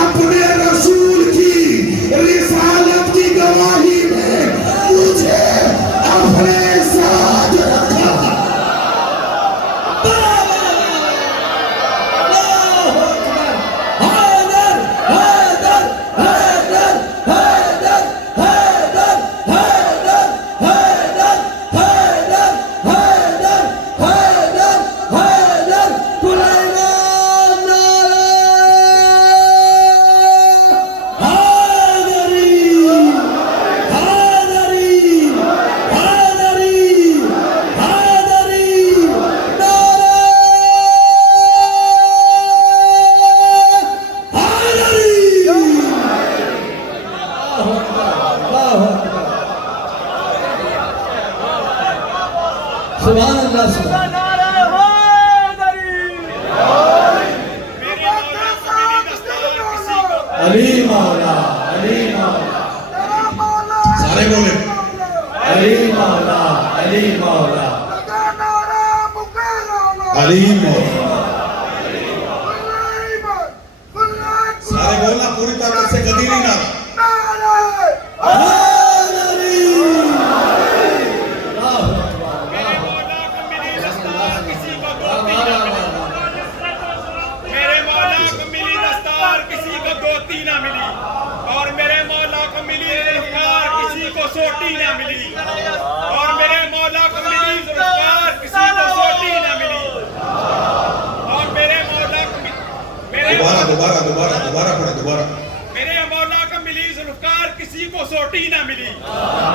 اپنے رسول کی رسالت کی گواہی میں مجھے اپنے ساتھ رکھا۔ عظیم ہو. سارے بولنا پوری طاقت سے قدیری نعرہ. میرے مولا کو ملی دستار کسی کو دوتی نہ ملی اور میرے مولا کو ملی ذوالفقار کسی کو سوٹی نہ ملی اور میرے مولا کو ملی ذوالفقار کسی کو سوٹی نہ ملی اور میرے مولا کو دوبارہ میرے مولا کو ملی ذوالفقار کسی کو سوٹی نہ ملی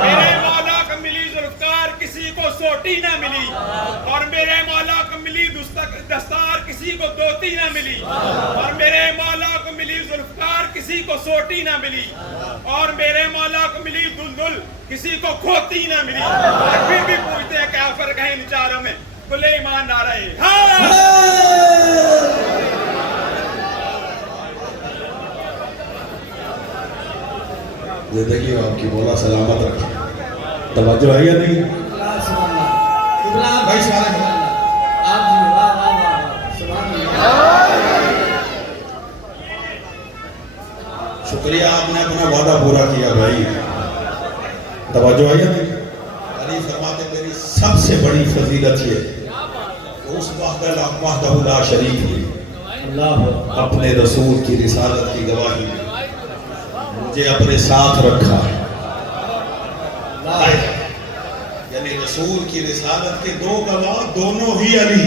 میرے مولا کو ملی ذوالفقار کسی کو سوٹی نہ ملی اور میرے مولا کو ملی دستار کسی کو دوتی نہ ملی اور میرے مولا کو ملی ذوالفقار کسی کو سوٹی نہ ملی اور میرے مولا کو ملی دلدل کسی کو کھوتی نہ ملی اور پھر بھی پوچھتے ہیں کیا فرق ہے ان چاروں میں. کل ایمان نعرہ ہے. زندگی آپ کی مولا سلامت رکھے. توجہ ہے یا نہیں؟ بھائی سارے شکریہ آپ نے اپنا وعدہ پورا کیا بھائی. توجہ ہے یا نہیں؟ علی فرماتے میری سب سے بڑی فضیلت یہ اس وحدہ لا شریک ہے اپنے رسول کی رسالت کی گواہی مجھے اپنے ساتھ رکھا ہے. یعنی رسول کی رسالت کے دو گواہ دونوں ہی علی.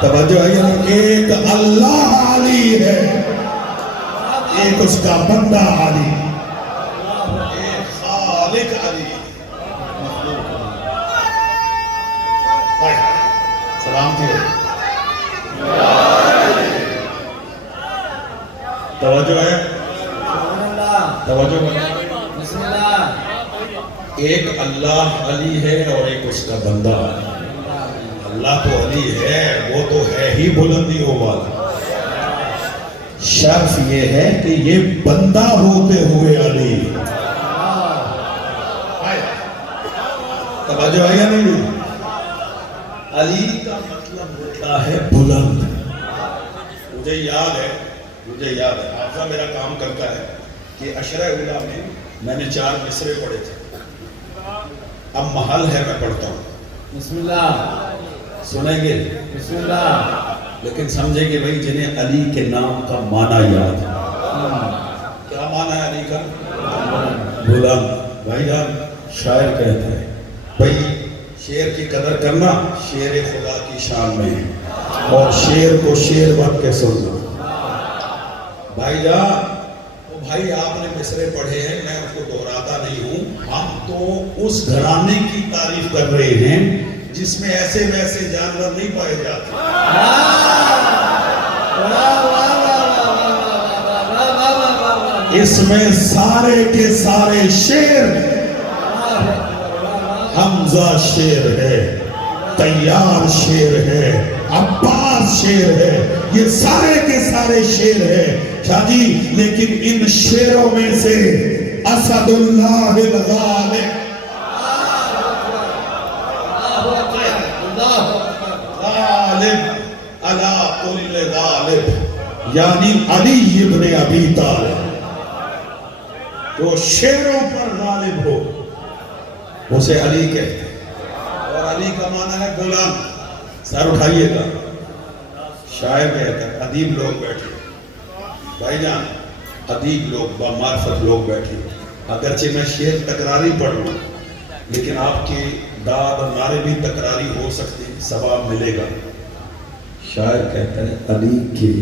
توجہ ہے یعنی ایک اللہ علی ہے ایک اس کا بندہ علی ایک خالق علی. سلام کیے. توجہ ہے توجہ. ایک اللہ علی ہے اور ایک اس کا بندہ ہے. اللہ تو علی ہے وہ تو ہے ہی بلندیوں والا. شرف یہ ہے کہ یہ بندہ ہوتے ہوئے علی. توجہ ہے یا نہیں؟ علی کا مطلب ہوتا ہے بلند. مجھے یاد ہے حافظہ میرا کام کرتا ہے کہ عشرہ اولیاء میں نے 4 مصرے پڑھے تھے. اب محل ہے میں پڑھتا ہوں. بسم اللہ سنیں گے بسم اللہ. لیکن سمجھیں گے بھائی جنہیں علی کے نام کا معنی یاد ہے. کیا معنی ہے علی کا؟ بلند. بھائی جان شاعر کہتا ہے بھائی شیر کی قدر کرنا شیر خدا کی شان میں ہے اور شیر کو شیر بن کے سننا. بھائی جان بھائی آپ نے مصرے پڑھے ہیں میں اس کو دہراتا نہیں ہوں. ہم تو اس گھرانے کی تعریف کر رہے ہیں جس میں ایسے ویسے جانور نہیں پائے جاتے. اس میں سارے کے سارے شیر. حمزہ شیر ہے طیار شیر ہے عباس شیر ہے یہ سارے کے سارے شیر ہے شاہ جی. لیکن ان شیروں میں سے اسد اللہ الغالب غالب علی کل غالب یعنی علی ابن ابی طالب جو شیروں پر غالب ہو اسے علی کہتے ہیں. اور علی کا معنی ہے غلام. سر اٹھائیے گا. شاعر کہتا ہے ادیب لوگ بیٹھے بھائی جان ادیب لوگ بامعرفت لوگ بیٹھے. اگرچہ میں شعر تکراری پڑھوں لیکن آپ کی داد اور نعرے بھی تکراری ہو سکتے ہیں ثواب ملے گا. شاعر کہتا ہے علی کے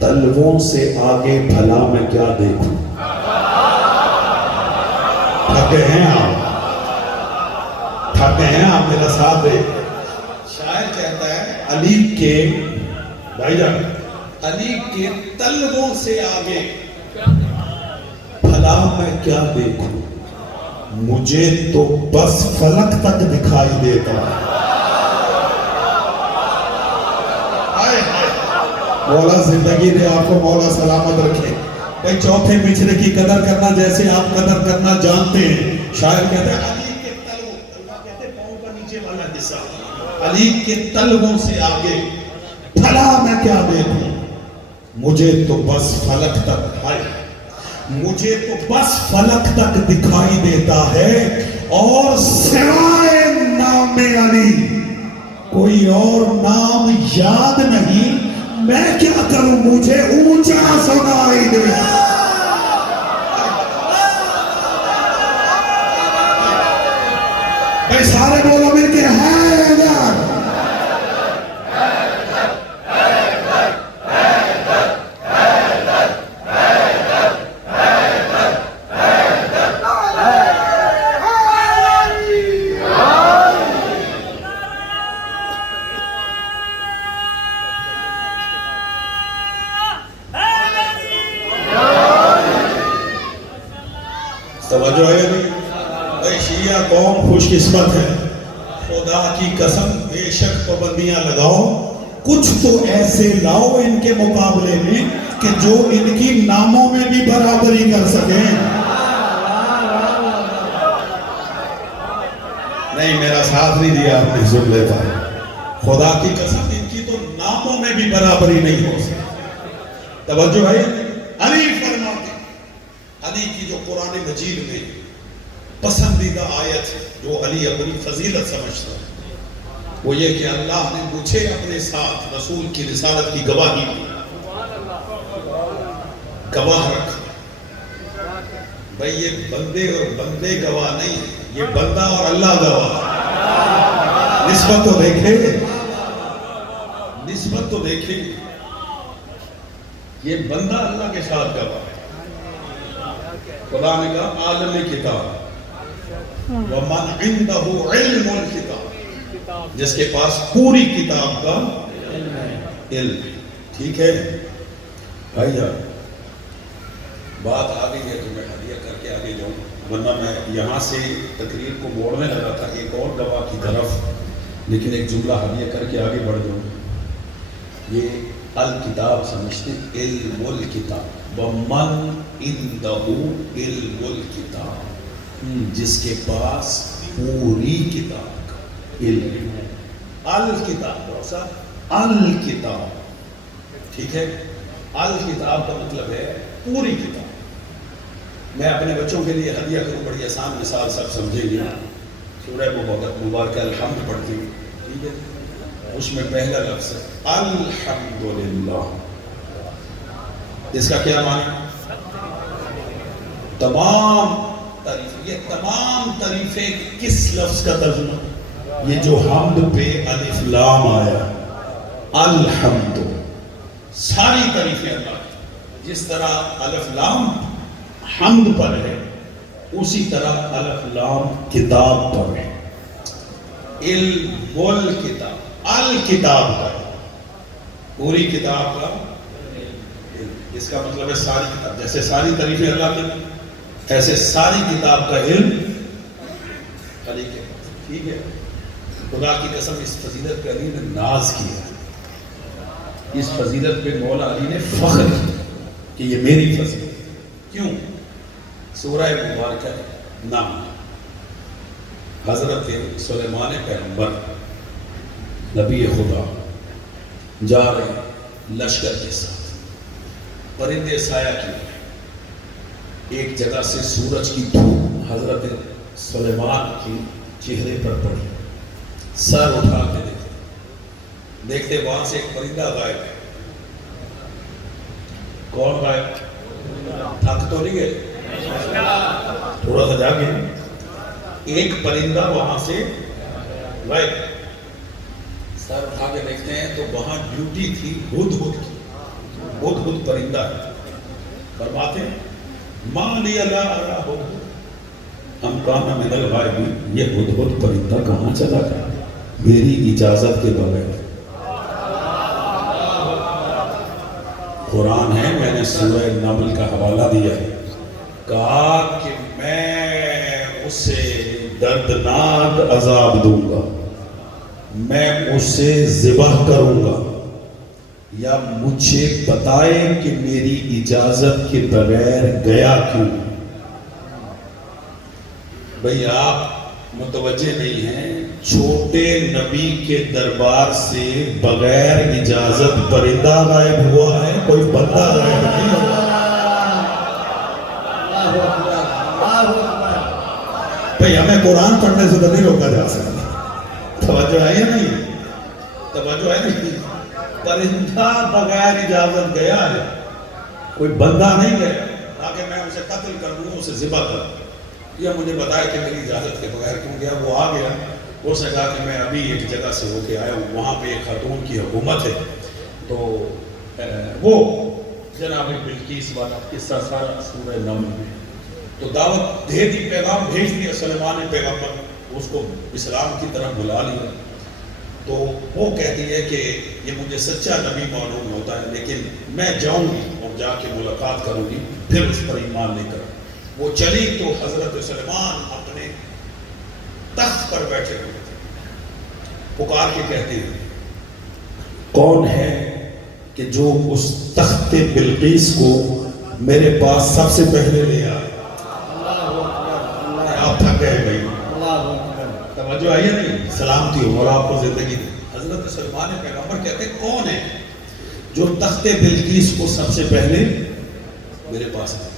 تلووں سے آگے بھلا میں کیا دیکھوں. تھکے ہیں آپ میرا ساتھ دے. شاعر کہتا ہے علی کے بھائی جان علی کے تلووں سے آگے بھلا میں کیا دیکھوں مجھے تو بس فلک تک دکھائی دیتا. مولا زندگی دے آپ کو مولا سلامت رکھے. بھائی چوتھے بچھڑے کی قدر کرنا جیسے آپ قدر کرنا جانتے ہیں. شاعر کہتے ہیں علی کے تلووں، اللہ کہتے ہیں پاؤں کا نیچے والا حصہ، علی کے تلووں سے آگے بھلا میں کیا دیکھوں، مجھے تو بس فلک تک ہے، مجھے تو بس فلک تک دکھائی دیتا ہے، اور سوائے نام علی کوئی اور نام یاد نہیں. میں کیا کروں، مجھے اونچا سنائی دے. بھائی سارے بولو مل کے حیدر. توجہ ہے نہیں؟ بھائی شیعہ قوم خوش قسمت ہے. خدا کی قسم بے شک پابندیاں لگاؤ، کچھ تو ایسے لاؤ ان کے مقابلے میں کہ جو ان کی ناموں میں بھی برابری کر سکیں. نہیں میرا ساتھ نہیں دیا آپ نے ظلم لیتا ہے. خدا کی قسم ان کی تو ناموں میں بھی برابری نہیں ہو سکتی. توجہ ہے. علی فرماتے، علی کی جو قرآن مجید میں پسندیدہ آیت ہے جو علی اپنی فضیلت سمجھتا ہے، وہ یہ کہ اللہ نے مجھے اپنے ساتھ رسول کی رسالت کی گواہی دی، گواہ رکھا. بھئی یہ بندے اور بندے گواہ نہیں، یہ بندہ اور اللہ گواہ. نسبت تو دیکھے، نسبت تو دیکھے. یہ بندہ اللہ کے ساتھ گواہ ہے. خدا نے کہا عالم کتاب وَمَنْ عِنْدَهُ عِلْمُ الْكِتاب، جس کے پاس پوری کتاب کا علم. ٹھیک ہے بھائی جان، بات آ گئی ہے تو میں ہدیہ کر کے آگے جاؤں، ورنہ میں یہاں سے تقریر کو موڑنے لگا تھا ایک اور گواہ کی طرف، لیکن ایک جملہ ہدیہ کر کے آگے بڑھ جاؤں. یہ الکتاب سمجھتے، علم الکتاب. وَمَنْ عِنْدَهُ عِلْمُ الْكِتاب، جس کے پاس پوری کتاب کا علم ہے. الکتاب روسا الکتاب. ٹھیک ہے، الکتاب کا مطلب ہے پوری کتاب. میں اپنے بچوں کے لیے ہدیہ کروں، بڑی آسان مثال سب سمجھیں گے. سورہ مبارکہ الحمد پڑھتی ہوں، ٹھیک ہے، اس میں پہلا لفظ ہے الحمدللہ. اس کا کیا معنی؟ تمام تعریف. یہ تمام تعریفیں کس لفظ کا ترجمہ؟ یہ جو حمد پہ الف لام آیا، الحمد. ساری تعریفیں اللہ کی. جس طرح الف لام حمد پر ہے، اسی طرح الف لام کتاب پر ہے. علم الکتاب، الکتاب کا پوری کتاب کا. اس کا مطلب ہے ساری کتاب. جیسے ساری تعریفیں اللہ کی، ایسے ساری کتاب کا علم علی کے پاس. ٹھیک ہے. خدا کی قسم اس فضیلت پہ علی نے ناز کیا، اس فضیلت پہ مولا علی نے فخر کیا کہ یہ میری فضیلت. کیوں؟ سورہ مبارکہ نام حضرت سلیمان پیغمبر نبی خدا جا رہے لشکر کے ساتھ، پرندے سایہ کی، ایک جگہ سے سورج کی دھوپ حضرت سلیمان کی چہرے پر پڑی. سر اٹھا کے دیکھتے وہاں سے ایک پرندہ غائب ہے. کون غائب؟ تھک تو نہیں گئے؟ تھوڑا سا جا گئے. ایک پرندہ وہاں سے غائب. سر اٹھا کے دیکھتے ہیں تو وہاں ڈیوٹی تھی ہدہد کی. ہدہد پرندہ ہے. فرماتے ہیں ما لی لا ارا ہدہد ام کان من الغائبین. یہ ہدہد پرندہ کہاں چلا گیا میری اجازت کے بغیر؟ قرآن ہے، میں نے سورہ نمل کا حوالہ دیا ہے. کہا کہ میں اسے دردناک عذاب دوں گا، میں اسے ذبح کروں گا. یا مجھے بتائے کہ میری اجازت کے بغیر گیا کیوں؟ بھئی آپ متوجہ نہیں ہیں، چھوٹے نبی کے دربار سے بغیر اجازت پرندہ غائب ہوا ہے، کوئی بندہ غائب نہیں ہوا۔ بھئی ہمیں قرآن پڑھنے سے تو نہیں روکا جا سکتا، توجہ ہے یا نہیں؟ توجہ ہے نہیں؟ پرندہ بغیر اجازت گیا ہے، کوئی بندہ نہیں گیا تاکہ میں اسے قتل کر دوں، اسے ذبح کر دوں، یا مجھے بتایا کہ میری اجازت کے بغیر کیوں گیا۔ وہ آ گیا، وہ سے کہا کہ میں ابھی ایک جگہ سے ہو کے آیا ہوں، وہاں پہ ایک خاتون کی حکومت ہے، تو وہ جناب بلقیس والا قصہ سارا سورہ نمل میں، تو دعوت دے دی، پیغام بھیج دیا سلیمان پیغمبر، اس کو اسلام کی طرف بلا لیا۔ تو وہ کہتی ہے کہ یہ مجھے سچا نبی معلوم ہوتا ہے، لیکن میں جاؤں گی اور جا کے ملاقات کروں گی، پھر اس پر ایمان لے کر۔ وہ چلی تو حضرت سلیمان اپنے تخت پر بیٹھے ہوئے تھے، پکار کے کہتے ہیں کون ہے کہ جو اس تخت بلقیس کو میرے پاس سب سے پہلے لے آئے؟ آپ تھک گئے بھائی، توجہ آئی ہے نہیں؟ سلامتی ہو اور آپ کو زندگی دے۔ حضرت سلیمان پیغمبر کہتے ہیں کون ہے جو تخت بلقیس کو سب سے پہلے میرے پاس ہے؟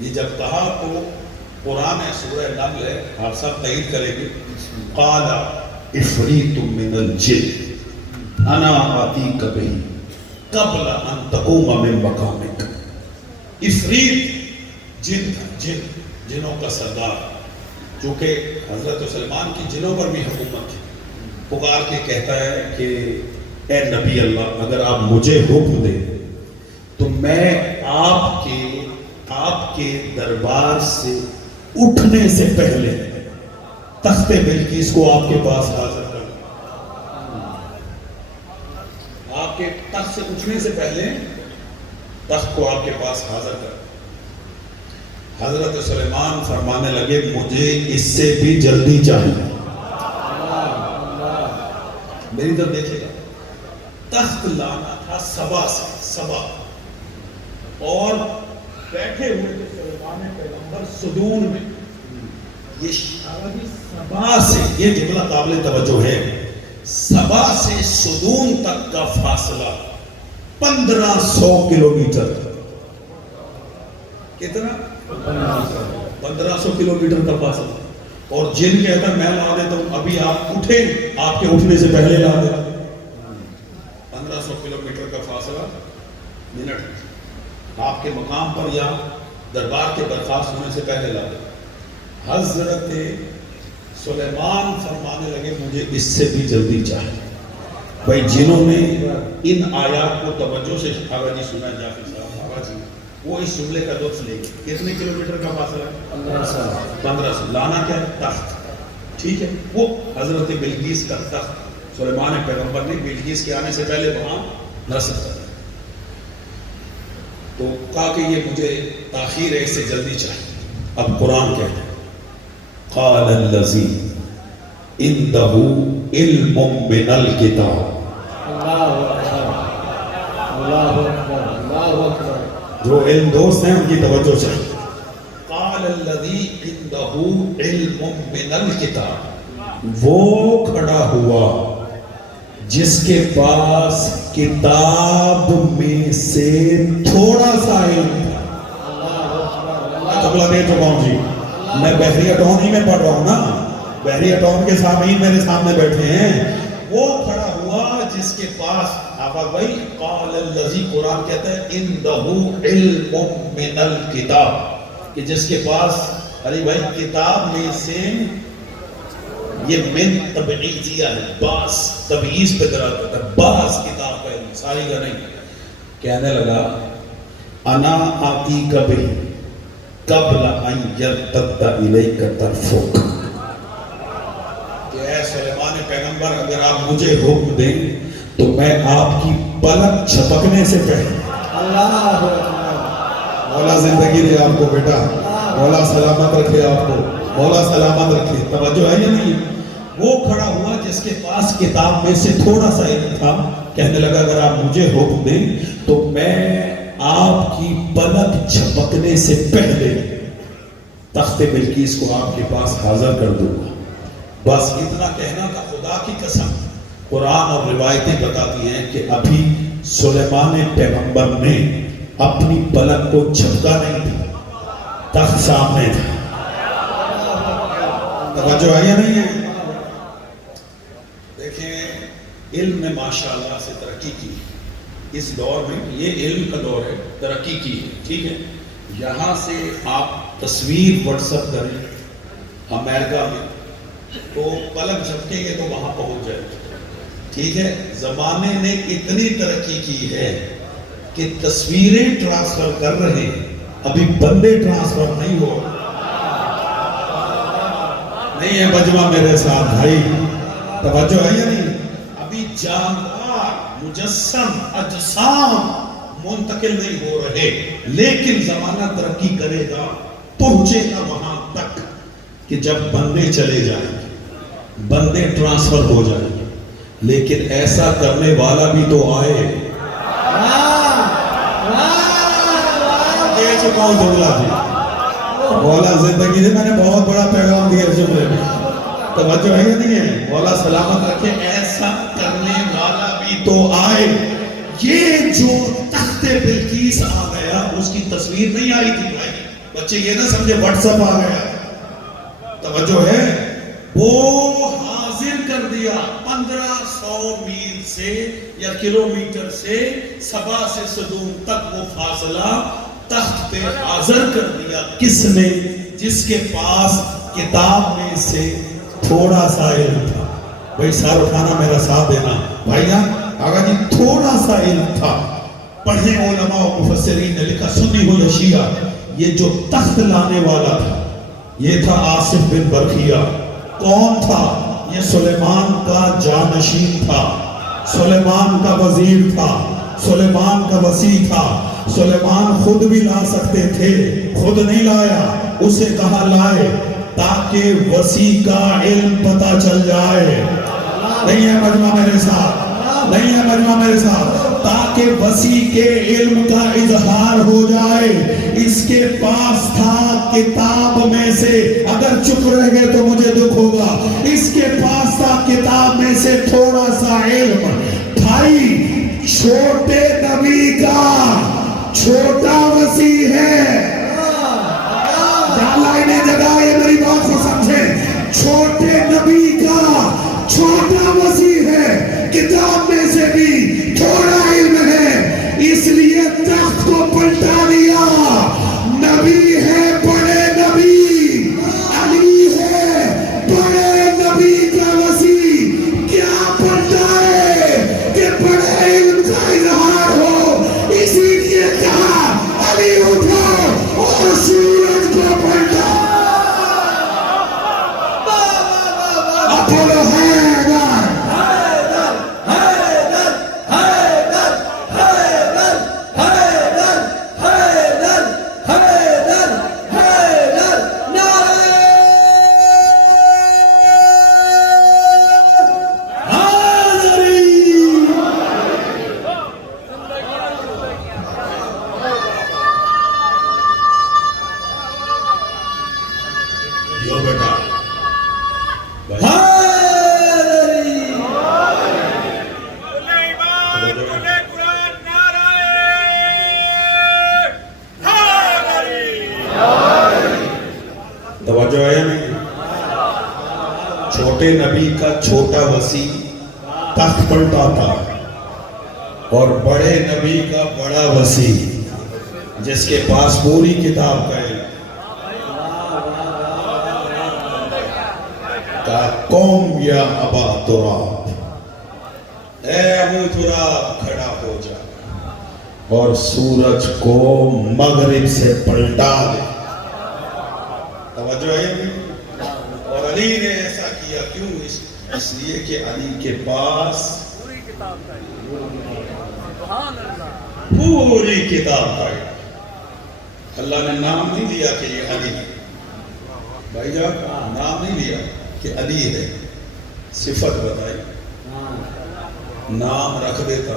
یہ جب کہا تو قرآن ہے، سورہ نمل ہے، آپ سب تعید کریں گے، قال عفریت من الجن انا آتیک بہ قبل ان تقوم من مقامک۔ عفریت جن تھا، جنوں کا سردار، جو کہ حضرت سلیمان کی جنوں پر بھی حکومت تھی، پکار کے کہتا ہے کہ اے نبی اللہ، اگر آپ مجھے حکم دیں تو میں آپ کے دربار سے اٹھنے سے پہلے تخت بلقیس کو آپ کے پاس حاضر کر دوں۔ آپ کے تخت سے اٹھنے سے پہلے تخت کو آپ کے پاس حاضر کر دوں۔ حضرت سلیمان فرمانے لگے مجھے اس سے بھی جلدی چاہیے۔ میری طرف دیکھے گا، تخت لانا تھا سبا سے، سبا، اور بیٹھے ہوئے تھے سلیمان پیغمبر سدون میں۔ یہ سبا سے، یہ جملہ قابل توجہ ہے، سبا سے سدون تک کا فاصلہ 1500 کلومیٹر۔ کتنا؟ 1500 کلومیٹر کا فاصلہ۔ اور جن کہتا ہے میں لا دیتا ہوں، ابھی آپ اٹھیں، آپ کے اٹھنے سے پہلے لا دیتا ہوں۔ 1500 کلومیٹر کا فاصلہ منٹ، آپ کے مقام پر یا دربار کے برخاست ہونے سے پہلے لا دیتا۔ حضرت سلیمان فرمانے لگے مجھے اس سے بھی جلدی چاہیے۔ بھائی جنہوں نے ان آیات کو توجہ سے آغا جی سنا، جعفر صاحب آغا جی، وہ اس جملے کا لطف لے گئے۔ کتنے کلومیٹر کا فاصلہ ہے؟ 1500۔ لانا کیا ہے؟ تخت، ٹھیک ہے۔ وہ حضرت بلقیس کا تخت سلیمان پیغمبر نے بلقیس کے آنے سے پہلے وہاں نصب کر، تو کہا کہ یہ مجھے تاخیر ہے، اس سے جلدی چاہیے۔ اب قرآن کہتا ہے قال الذی عنده علم من الکتاب، جو علم دوست ہیں ان کی توجہ چاہیے۔ قال الذی عنده علم من الکتاب، وہ کھڑا ہوا جس کے پاس کتاب میں سے تھوڑا سا علم تھا۔ جملہ دے چکا ہوں جی، میں بحریہ ٹاؤن ہی میں پڑھ رہا ہوں نا، بحریہ ٹاؤن کے سامعین میرے سامنے بیٹھے ہیں۔ وہ کھڑا ہوا جس کے پاس، آفاق بھائی، قال الذی، قرآن کہتا ہے عنده علم من الکتاب، کہ جس کے پاس، ارے بھائی کتاب میں سے، یہ من تبعیضیہ ہے، بعض تبعیض پہ دلالت کرتا ہے، بعض کتاب کا علم، ساری کا نہیں۔ کہنے لگا انا آتیک بہ قبل ان یرتد الیک طرفک، کہ اے سلیمان پیغمبر اگر آپ مجھے حکم دیں تو میں آپ کی پلک جھپکنے سے پہلے۔ مولا زندگی دے آپ کو بیٹا، مولا سلامت رکھے آپ کو، مولا سلامت رکھے، توجہ ہے یا نہیں؟ وہ کھڑا ہوا جس کے پاس کتاب میں سے تھوڑا سا علم تھا، کہنے لگا اگر آپ مجھے حکم دیں تو میں آپ کی پلک جھپکنے سے پہلے تخت بلقیس کو آپ کے پاس حاضر کر دوں گا. بس اتنا کہنا تھا. خدا کی قسم قرآن اور روایتیں بتاتی ہیں کہ ابھی سلیمان پیغمبر نے اپنی پلک کو جھپکا نہیں تھا, تخت سامنے تھا. توجہ آئی یا نہیں ہے؟ دیکھیں علم نے ماشاءاللہ سے ترقی کی اس دور میں. یہ علم کا دور ہے, ترقی کی ہے, ٹھیک ہے. یہاں سے آپ تصویر واٹس ایپ کریں امریکہ میں تو پلک جھپکیں گے تو وہاں پہنچ جائے, ٹھیک ہے. زمانے نے اتنی ترقی کی ہے کہ تصویریں ٹرانسفر کر رہے ہیں, ابھی بندے ٹرانسفر نہیں ہو رہے. نہیں ہے بجوا میرے ساتھ بھائی, توجہ ہے یا نہیں؟ ابھی جاندار مجسم اجسام منتقل نہیں ہو رہے, لیکن زمانہ ترقی کرے گا, پہنچے گا وہاں تک کہ جب بندے چلے جائیں گے, بندے ٹرانسفر ہو جائیں گے. لیکن ایسا کرنے والا بھی تو آئے. دے چکا ہوں جملہ جی, مولا زندگی سے میں نے بہت بڑا پیغام دیا جملے میں, توجہ ہے یا نہیں ہے؟ مولا سلامت رکھے. ایسا کرنے والا بھی تو آئے. یہ جو تخت بلقیس آ گیا اس کی تصویر نہیں آئی تھی بھائی. بچے یہ نہ سمجھے واٹس ایپ آ گیا, توجہ ہے. وہ حاضر کر دیا 1500 میل سے یا کلومیٹر سے سبا سے صدوم تک وہ فاصلہ تخت پہ حاضر کر دیا. کس نے؟ جس کے پاس کتاب میں سے تھوڑا سا علم تھا. بھائی سار اٹھانا, میرا ساتھ دینا بھائی جان. آگا جی تھوڑا سا علم تھا. پڑھیں علماء و مفسرین نے لکھا, سنی ہو یا شیعہ, یہ جو تخت لانے والا تھا یہ تھا آصف بن برخیہ. کون تھا؟ یہ سلیمان کا جانشین تھا, سلیمان کا وزیر تھا, سلیمان کا وسیع تھا. سلیمان خود بھی لا سکتے تھے, خود نہیں لایا, اسے کہا لائے تاکہ وسیع کا علم پتہ چل جائے. نہیں ہے مجمع میرے ساتھ, نہیں ہے مجمع میرے ساتھ, تاکہ وسیع کے علم کا اظہار ہو جائے. اس کے پاس تھا کتاب میں سے, اگر چپ رہ گئے تو مجھے دکھ ہوگا, اس کے پاس تھا کتاب میں سے تھوڑا سا علم. بھائی چھوٹے نبی کا چھوٹا وسیع ہے. لائنیں جگہ یہ میری بات کو سمجھیں. چھوٹے نبی کا چھوٹا وسیع ہے, کتاب میں سے بھی تھوڑا علم ہے, اس لیے تخت کو پلٹا دیا. نبی ہے بڑے نبی, علی ہے بڑے نبی کا وسیع. کیا پلٹائے کہ بڑے علم کا اظہار ہو, اسی لیے کہا علی اٹھو اور سورج کو پلٹا. اپولو چھوٹے نبی کا چھوٹا وسیع تخت پلٹاتا اور بڑے نبی کا بڑا وسیع جس کے پاس پوری کتاب کا علم. قوم یا ابا تراب, اے ابو تراب کھڑا ہو جا اور سورج کو مغرب سے پلٹا دے. توجہ ہے. اور علی نے ایسا کیا کیوں؟ اس لیے کہ علی کے پاس پوری کتاب کا ہے. اللہ نے نام نہیں دیا کہ یہ علی ہے بھائی جان, نام نہیں دیا کہ علی ہے, صفت بتائی. نام رکھ دیتا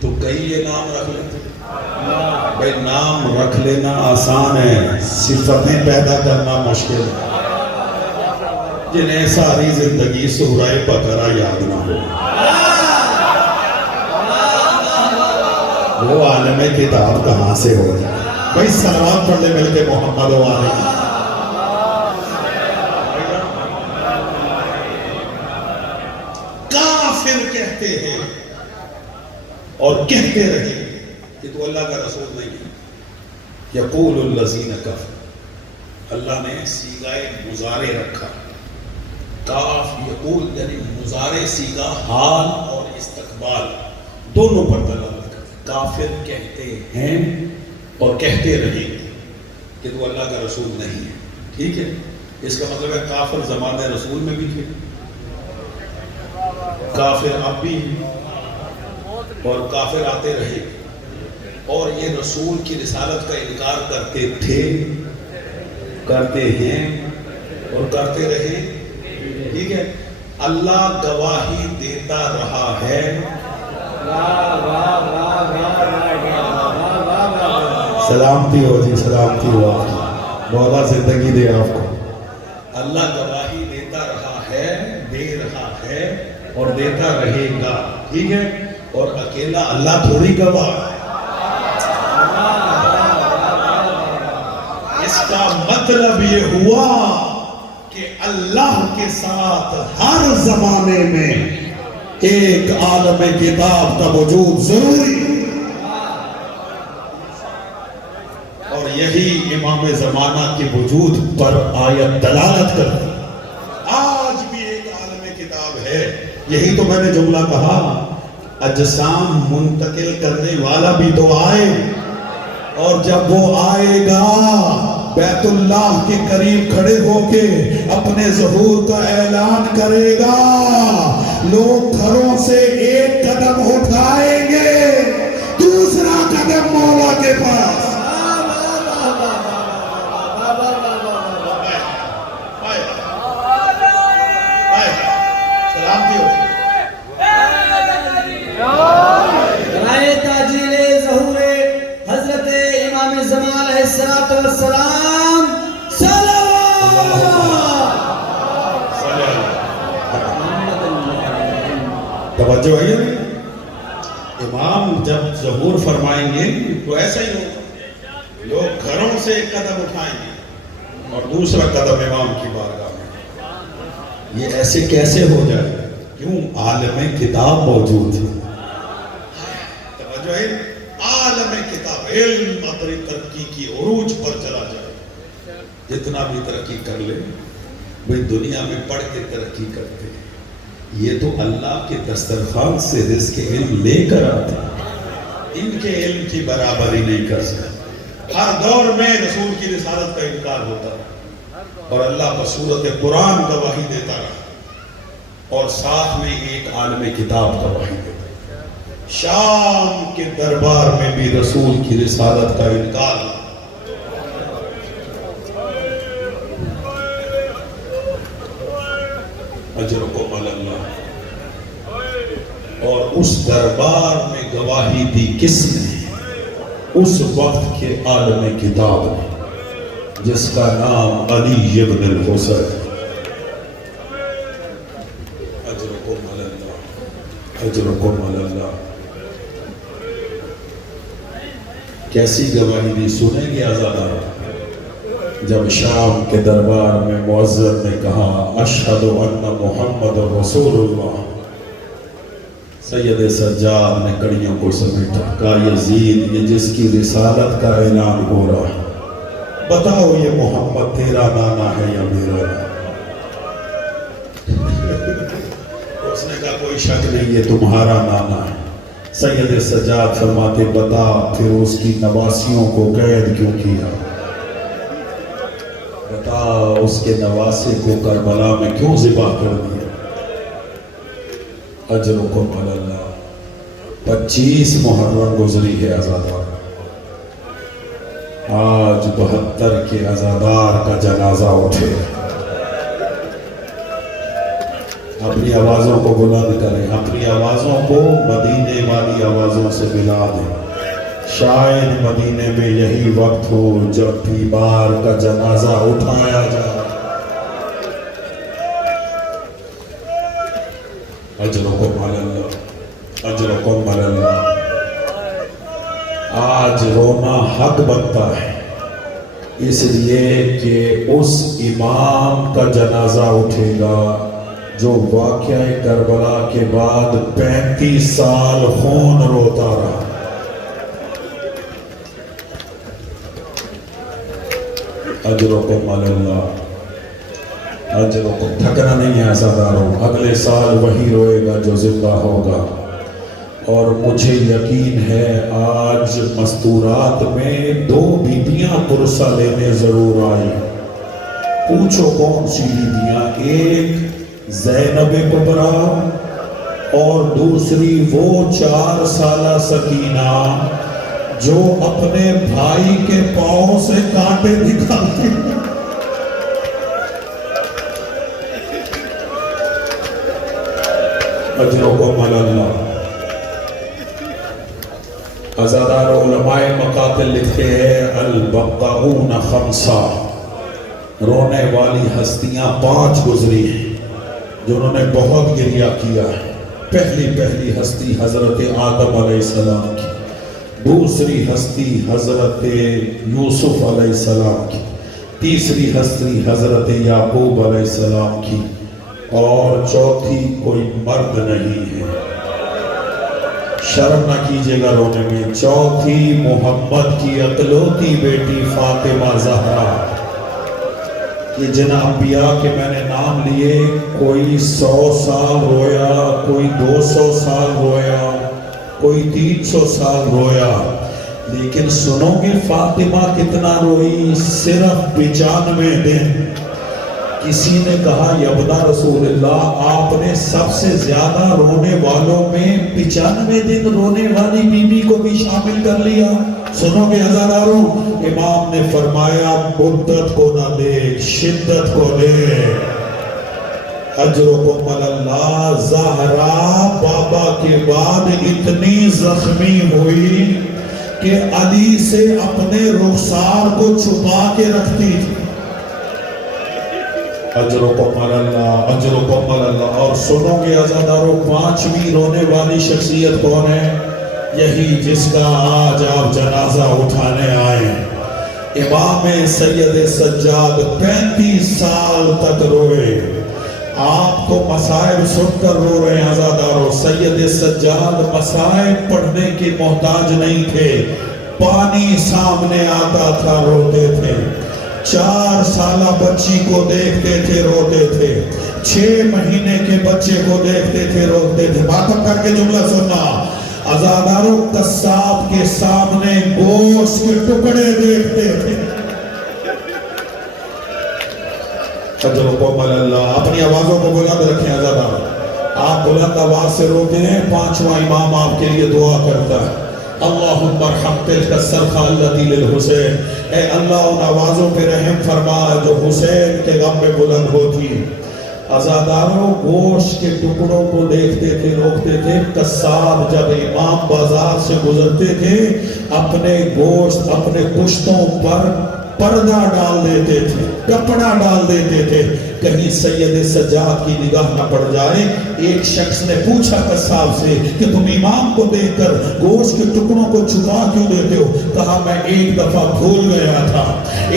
تو کئی یہ نام رکھ لیتے. بھائی نام رکھ لینا آسان ہے، صفتیں پیدا کرنا مشکل ہے. جنہیں ساری زندگی سورہ بقرہ یاد نہ ہو وہ عالم کتاب کہاں سے ہو جائے. بھائی صلوات پڑھ لے مل کے محمد و آلہ. کافر کہتے ہیں اور کہتے رہے کہ تو اللہ کا رسول نہیں ہے. یقول الذین کفروا، اللہ نے صیغہ مضارع رکھا. کاف یقول یعنی مضارع صیغہ حال اور استقبال دونوں پر دلالت کرتے. کافر کہتے ہیں اور کہتے رہے کہ تو اللہ کا رسول نہیں ہے. ٹھیک ہے، اس کا مطلب ہے کافر زمانہ رسول میں بھی تھے، کافر اب بھی ہیں اور کافر آتے رہے اور یہ رسول کی رسالت کا انکار کرتے تھے، کرتے ہیں اور کرتے رہے. ٹھیک ہے، اللہ گواہی دیتا رہا ہے. سلامتی ہو جی، سلامتی ہو آپ کی، مولا زندگی دے آپ کو. اللہ گواہی دیتا رہا ہے، دے رہا ہے اور دیتا رہے گا. ٹھیک ہے، اور اکیلا اللہ تھوڑی گواہ. اس کا مطلب یہ ہوا کہ اللہ کے ساتھ ہر زمانے میں ایک عالم کتاب کا وجود ضروری ہے اور یہی امام زمانہ کے وجود پر آیت دلالت کرتی. آج بھی ایک عالم کتاب ہے. یہی تو میں نے جملہ کہا، اجسام منتقل کرنے والا بھی تو آئے اور جب وہ آئے گا بیت اللہ کے قریب کھڑے ہو کے اپنے ظہور کا اعلان کرے گا. لوگ گھروں سے ایک قدم اٹھائیں گے، دوسرا قدم مولا کے پاس. سلامتی ہو. برائے تاجیل ظہور حضرت امام زمان علیہ السلام توجہ ہے. امام جب ظہور فرمائیں گے تو ایسا ہی ہوگا، لوگ گھروں سے ایک قدم اٹھائیں گے اور دوسرا قدم امام کی بارگاہ میں. یہ ایسے کیسے ہو جائے؟ کیوں؟ عالم کتاب موجود ہے. توجہ ہے، عالم کتاب. علم اپنی ترقی کی عروج پر چلا جائے، جتنا بھی ترقی کر لے. بھئی دنیا میں پڑھ کے ترقی کرتے ہیں، یہ تو اللہ کے دسترخوان سے رزق علم لے کر آتے ہیں. ان کے علم کی برابری نہیں کر سکتے. ہر دور میں رسول کی رسالت کا انکار ہوتا ہے اور اللہ بصورت قرآن گواہی دیتا رہا اور ساتھ میں ایک عالم کتاب گواہی دیتا. شام کے دربار میں بھی رسول کی رسالت کا انکار. اجرکم علی اللہ. اور اس دربار میں گواہی دی کس نے؟ اس وقت کے عالم کتاب نے جس کا نام علی ابن الحسین. اجرکم علی اللہ، اجرکم علی اللہ. کیسی گواہی دی سنیں گے آزادار. جب شام کے دربار میں مؤذن نے کہا اشہد ان محمد رسول اللہ، سید سجاد نے کڑیوں کو سمیٹا. کہا یزید، یہ جس کی رسالت کا اعلان ہو رہا ہے، بتاؤ یہ محمد تیرا نانا ہے یا میرا؟ اس نے کہا کوئی شک نہیں، یہ تمہارا نانا ہے. سید سجاد فرماتے بتا پھر اس کی نواسیوں کو قید کیوں کیا؟ بتا اس کے نواسے کو کربلا میں کیوں ذبح کر دیا؟ اجرکم علی اللہ. 25 محرم گزری ہے عزادار. آج 72 کے عزادار کا جنازہ اٹھے. اپنی آوازوں کو بلند کریں، اپنی آوازوں کو مدینے والی آوازوں سے ملا دیں۔ شاید مدینے میں یہی وقت ہو جب بیمار کا جنازہ اٹھایا جائے۔ اجرکم علی اللہ، اجرکم علی اللہ۔ آج رونا حق بنتا ہے، اس لیے کہ اس امام کا جنازہ اٹھے گا جو واقعہ کربلا کے بعد 35 سال خون روتا رہا۔ اجرکم علی اللہ، اجرکم۔ تھکنا نہیں ہے عزاداروں، اگلے سال وہی روئے گا جو زندہ ہوگا۔ اور مجھے یقین ہے آج مستورات میں 2 بیبیاں پرسہ لینے ضرور آئی۔ پوچھو کون سی بیبیاں؟ ایک زینب کبریٰ اور دوسری وہ 4 سالہ سکینہ جو اپنے بھائی کے پاؤں سے کانٹے نکالتی۔ اجرکم علی اللہ۔ عزادار علماء مقاتل لکھتے ہیں البقعون 5، رونے والی ہستیاں 5 گزری ہیں جنہوں نے بہت گریہ کیا ہے۔ پہلی ہستی حضرت آدم علیہ السلام کی، دوسری ہستی حضرت یوسف علیہ السلام کی، تیسری ہستی حضرت یعقوب علیہ السلام کی، اور چوتھی کوئی مرد نہیں ہے، شرم نہ کیجیے گا رونے میں، چوتھی محمد کی اکلوتی بیٹی فاطمہ زہرا۔ یہ جن انبیاء کے میں نے نام لیے، کوئی 100 سال رویا، کوئی 200 سال رویا، کوئی 300 سال رویا، لیکن سنو گے فاطمہ کتنا روئی؟ صرف 95 دن۔ کسی نے کہا یبنا رسول اللہ، آپ نے سب سے زیادہ رونے والوں میں 95 دن رونے والی بی بی کو بھی شامل کر لیا۔ سنو گے عزاداروں، امام نے فرمایا مدت کو نہ دیکھ، شدت کو دیکھ۔ اجرکم علی اللہ۔ زہرا بابا کے بعد اتنی زخمی ہوئی کہ علی سے اپنے رخسار کو چھپا کے رکھتی تھی۔ اجرکم علی اللہ، اجرکم علی اللہ۔ اور سنو گے عزاداروں، 5ویں رونے والی شخصیت کون ہے؟ یہی جس کا آج آپ جنازہ اٹھانے آئے۔ امام سید سجاد 35 سال تک روئے۔ آپ تو مصائب سن کر رو رہے ہیں عزاداروں، سید سجاد مصائب پڑھنے کی محتاج نہیں تھے، پانی سامنے آتا تھا روتے تھے، 4 سالہ بچی کو دیکھتے تھے روتے تھے، 6 مہینے کے بچے کو دیکھتے تھے روتے تھے۔ باتم کر کے جملہ سننا، عزاداروں قصاب کے سامنے گوشت کے ٹکڑے دیکھتے تھے۔ اجرکم علی اللہ۔ اپنی آوازوں کو بلند رکھیں عزاداروں، آپ بلند آواز سے روتے ہیں، 5واں امام آپ کے لیے دعا کرتا ہے، اللہم ارحم تلک الصرخہ التی للحسین، اے اللہ ان آوازوں پہ رحم فرما جو حسین کے غم میں بلند ہوتی ہیں۔ عزاداروں گوشت کے ٹکڑوں کو دیکھتے تھے روکتے تھے۔ قصاب جب امام بازار سے گزرتے تھے اپنے گوشت اپنے پشتوں پر پردہ ڈال دیتے تھے، کپڑا ڈال دیتے تھے، کہیں سید سجاد کی نگاہ نہ پڑ جائے۔ ایک شخص نے پوچھا قصاب سے کہ تم امام کو دیکھ کر گوشت کے ٹکڑوں کو چھپا کیوں دیتے ہو؟ کہا میں ایک دفعہ بھول گیا تھا،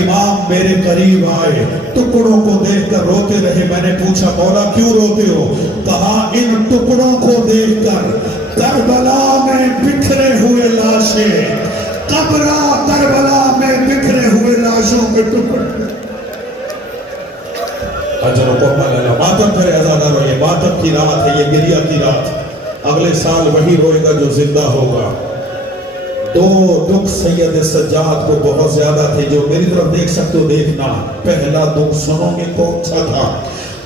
امام میرے قریب آئے، ٹکڑوں کو دیکھ کر روتے رہے، میں نے پوچھا مولا کیوں روتے ہو؟ کہا ان ٹکڑوں کو دیکھ کر کربلا میں بکھرے ہوئے لاشیں، قبرہ کربلا میں بکھرے ہوئے لاشوں کے ٹکڑے۔ اجرکم علی اللہ۔ ماتم کرے عزاداروں، یہ ماتم کی رات ہے، یہ گریہ کی رات ہے۔ اگلے سال وہی روئے گا جو زندہ ہوگا۔ 2 دکھ سید سجاد کو بہت زیادہ تھے، جو میری طرف دیکھ سکتے ہو دیکھنا۔ پہلا دکھ سنو گے کون سا تھا؟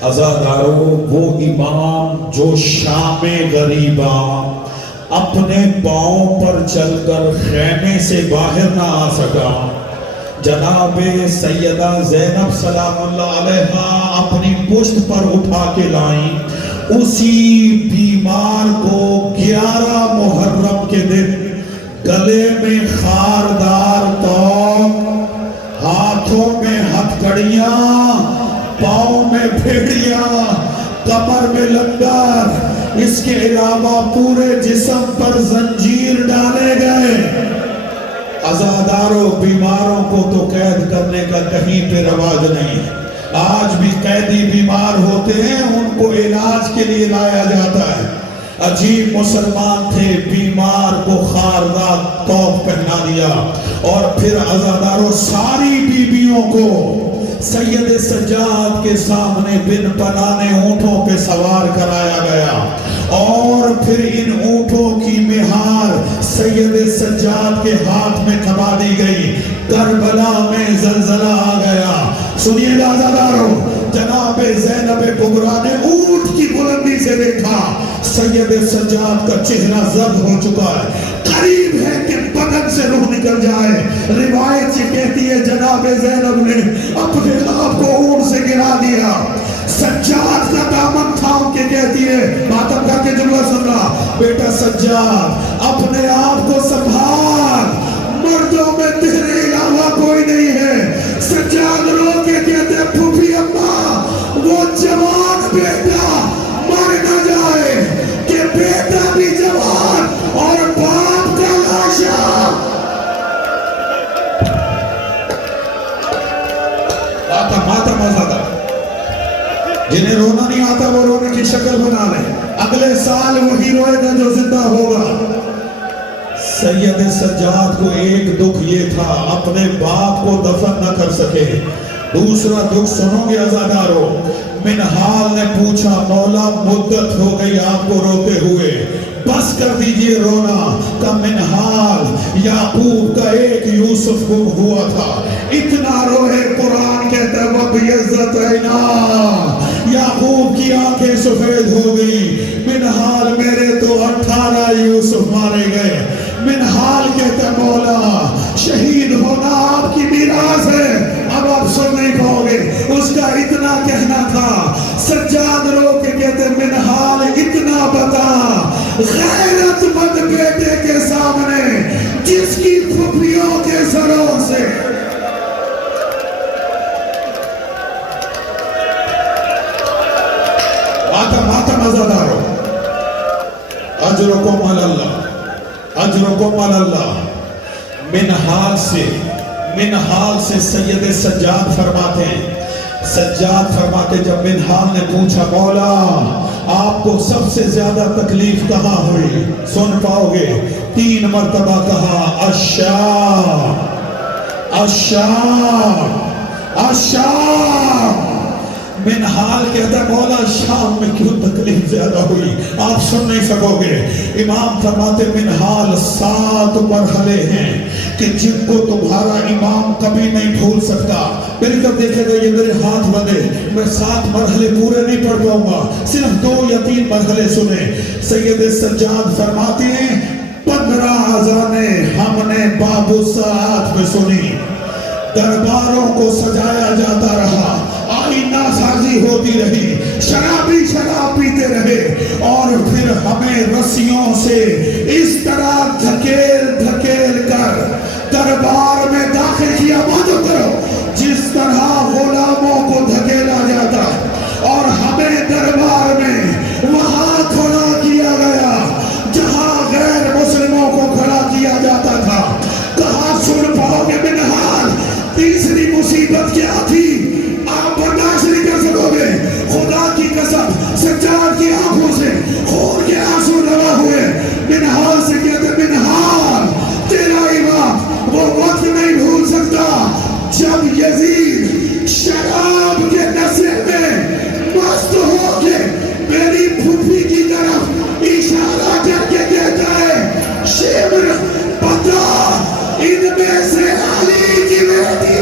عزاداروں وہ امام جو شام غریباں اپنے پاؤں پر چل کر خیمے سے باہر نہ آ سکا، جناب سیدہ زینب سلام اللہ علیہا اپنی پشت پر اٹھا کے لائیں، اسی بیمار کو 11 محرم کے دن گلے میں خاردار توق، ہاتھوں میں ہتھکڑیاں، پاؤں میں پھیڑیاں، کمر میں لنگر، اس کے علاوہ پورے جسم پر زنجیر ڈالے گئے۔ عزاداروں بیماروں کو تو قید کرنے کا کہیں پہ رواج نہیں ہے۔ آج بھی قیدی بیمار ہوتے ہیں، ان کو علاج کے لیے لایا جاتا ہے۔ عجیب مسلمان تھے، بیمار کو خاردار توق پہنا دیا، اور پھر عزاداروں ساری بیویوں کو سید سجاد کے سامنے بن پنانے اونٹوں پہ سوار کرایا گیا، اور پھر ان اونٹوں کی مہار سید سجاد کے ہاتھ میں تھما دی گئی۔ کربلا میں زلزلہ آ گیا۔ سنیے عزاداروں، جناب زینب کبریٰ نے اونٹ کی بلندی سے دیکھا، سید سجاد کا چہرہ زرد ہو چکا ہے، قریب ہے کہ بدن سے روح نکل جائے۔ روایت یہ کہتی ہے جناب زینب نے اپنے آپ کو اونٹ سے گرا دیا، سجاد کا دامن تھام کے کہتی ہے، ماتم کر کے جملہ سننا، بیٹا سجاد اپنے آپ کو سنبھال، مردوں میں تیرے علاوہ کوئی نہیں ہے۔ سجاد رو کے کہتے ہیں، پھوپھی اماں وہ جوان بیٹا مر نہ جائے، کہ بیٹا بھی جوان اور باپ کا لاشا۔ ماتم آزادہ، جنہیں رونا نہیں آتا وہ رونے کی شکل بنا لیں، اگلے سال وہی روئے گا جو زندہ ہوگا۔ سید سجاد کو ایک دکھ یہ تھا، اپنے باپ کو دفن نہ کر سکے۔ دوسرا دکھ سنو گے عزاداروں، منہال نے پوچھا، مولا مدت ہو گئی آپ کو روتے ہوئے، بس کر دیجئے رونا۔ کہ منہال یعقوب کا ایک یوسف گم ہوا تھا، اتنا روئے قرآن کہتا ہے وَبِيَضَّتْ عَيْنَاهُ، یعقوب کی آنکھیں سفید ہو گئی۔ منہال میرے تو 18 یوسف مارے گئے۔ منہال کہتا ہے مولا شہید ہونا آپ کی میراث ہے، اب آپ سن نہیں پاؤ گے۔ اس کا اتنا کہنا تھا۔ سجاد رو کے کہتے ہیں منہال اتنا بتا، غیرت مند بیٹے کے سامنے جس کی پھپھیوں کے سروں سے ماتم عزادارو، اجرکم علی اللہ، اجرکم علی اللہ۔ منہال سے سید سجاد فرماتے ہیں، سجاد فرماتے جب منہال نے پوچھا مولا آپ کو سب سے زیادہ تکلیف کہاں ہوئی، سن پاؤ گے، 3 مرتبہ کہا الشام الشام الشام۔ منہال کہتا ہے مولا شام میں کیوں تکلیف زیادہ ہوئی، آپ سن نہیں سکو گے۔ امام فرماتے منہال 7 مرحلے ہیں کہ جن کو تمہارا امام کبھی نہیں بھول سکتا۔ میری طرف دیکھے گا، یہ میرے ہاتھ بندے، میں 7 مرحلے پورے نہیں پڑھ پاؤں گا، صرف 2 یا 3 مرحلے سنیں۔ سید سجاد فرماتے ہیں 15 اذانیں ہم نے باب الساعات میں سنی، درباروں کو سجایا جاتا رہا، آئینہ سازی ہوتی رہی، شرابی شراب پیتے رہے، اور پھر ہمیں رسیوں سے اس طرح دھکیل دھکیل کر دربار میں داخل کیا، بات کرو، جس طرح غلاموں کو دھکیلا جاتا، اور ہمیں دربار میں وہاں کھڑا کیا گیا جہاں غیر مسلموں کو کھڑا کیا جاتا تھا۔ کہاں سن پاؤ گے منہال، تیسری مصیبت کیا تھی آپ برداشت نہیں کر سکو گے، خدا کی قسم سجاد کی آنکھوں سے خون کے آنسو روا ہوئے۔ منہال سے کہتے منہال تیرا امام وہ وقت نہیں بھول سکتا جب یزید شراب کے نشے میں مست ہو کے میری پھوپھی کی طرف اشارہ کر کے کہتا ہے شمر پتا ان میں سے علی کی بیٹی۔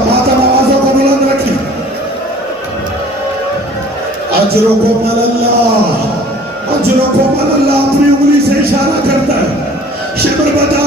ماتم آوازوں کو بلند رکھی۔ اجرکم علی اللہ، اجرکم علی اللہ، اپنی انگلی سے اشارہ کرتا ہے، شمر بتا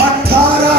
18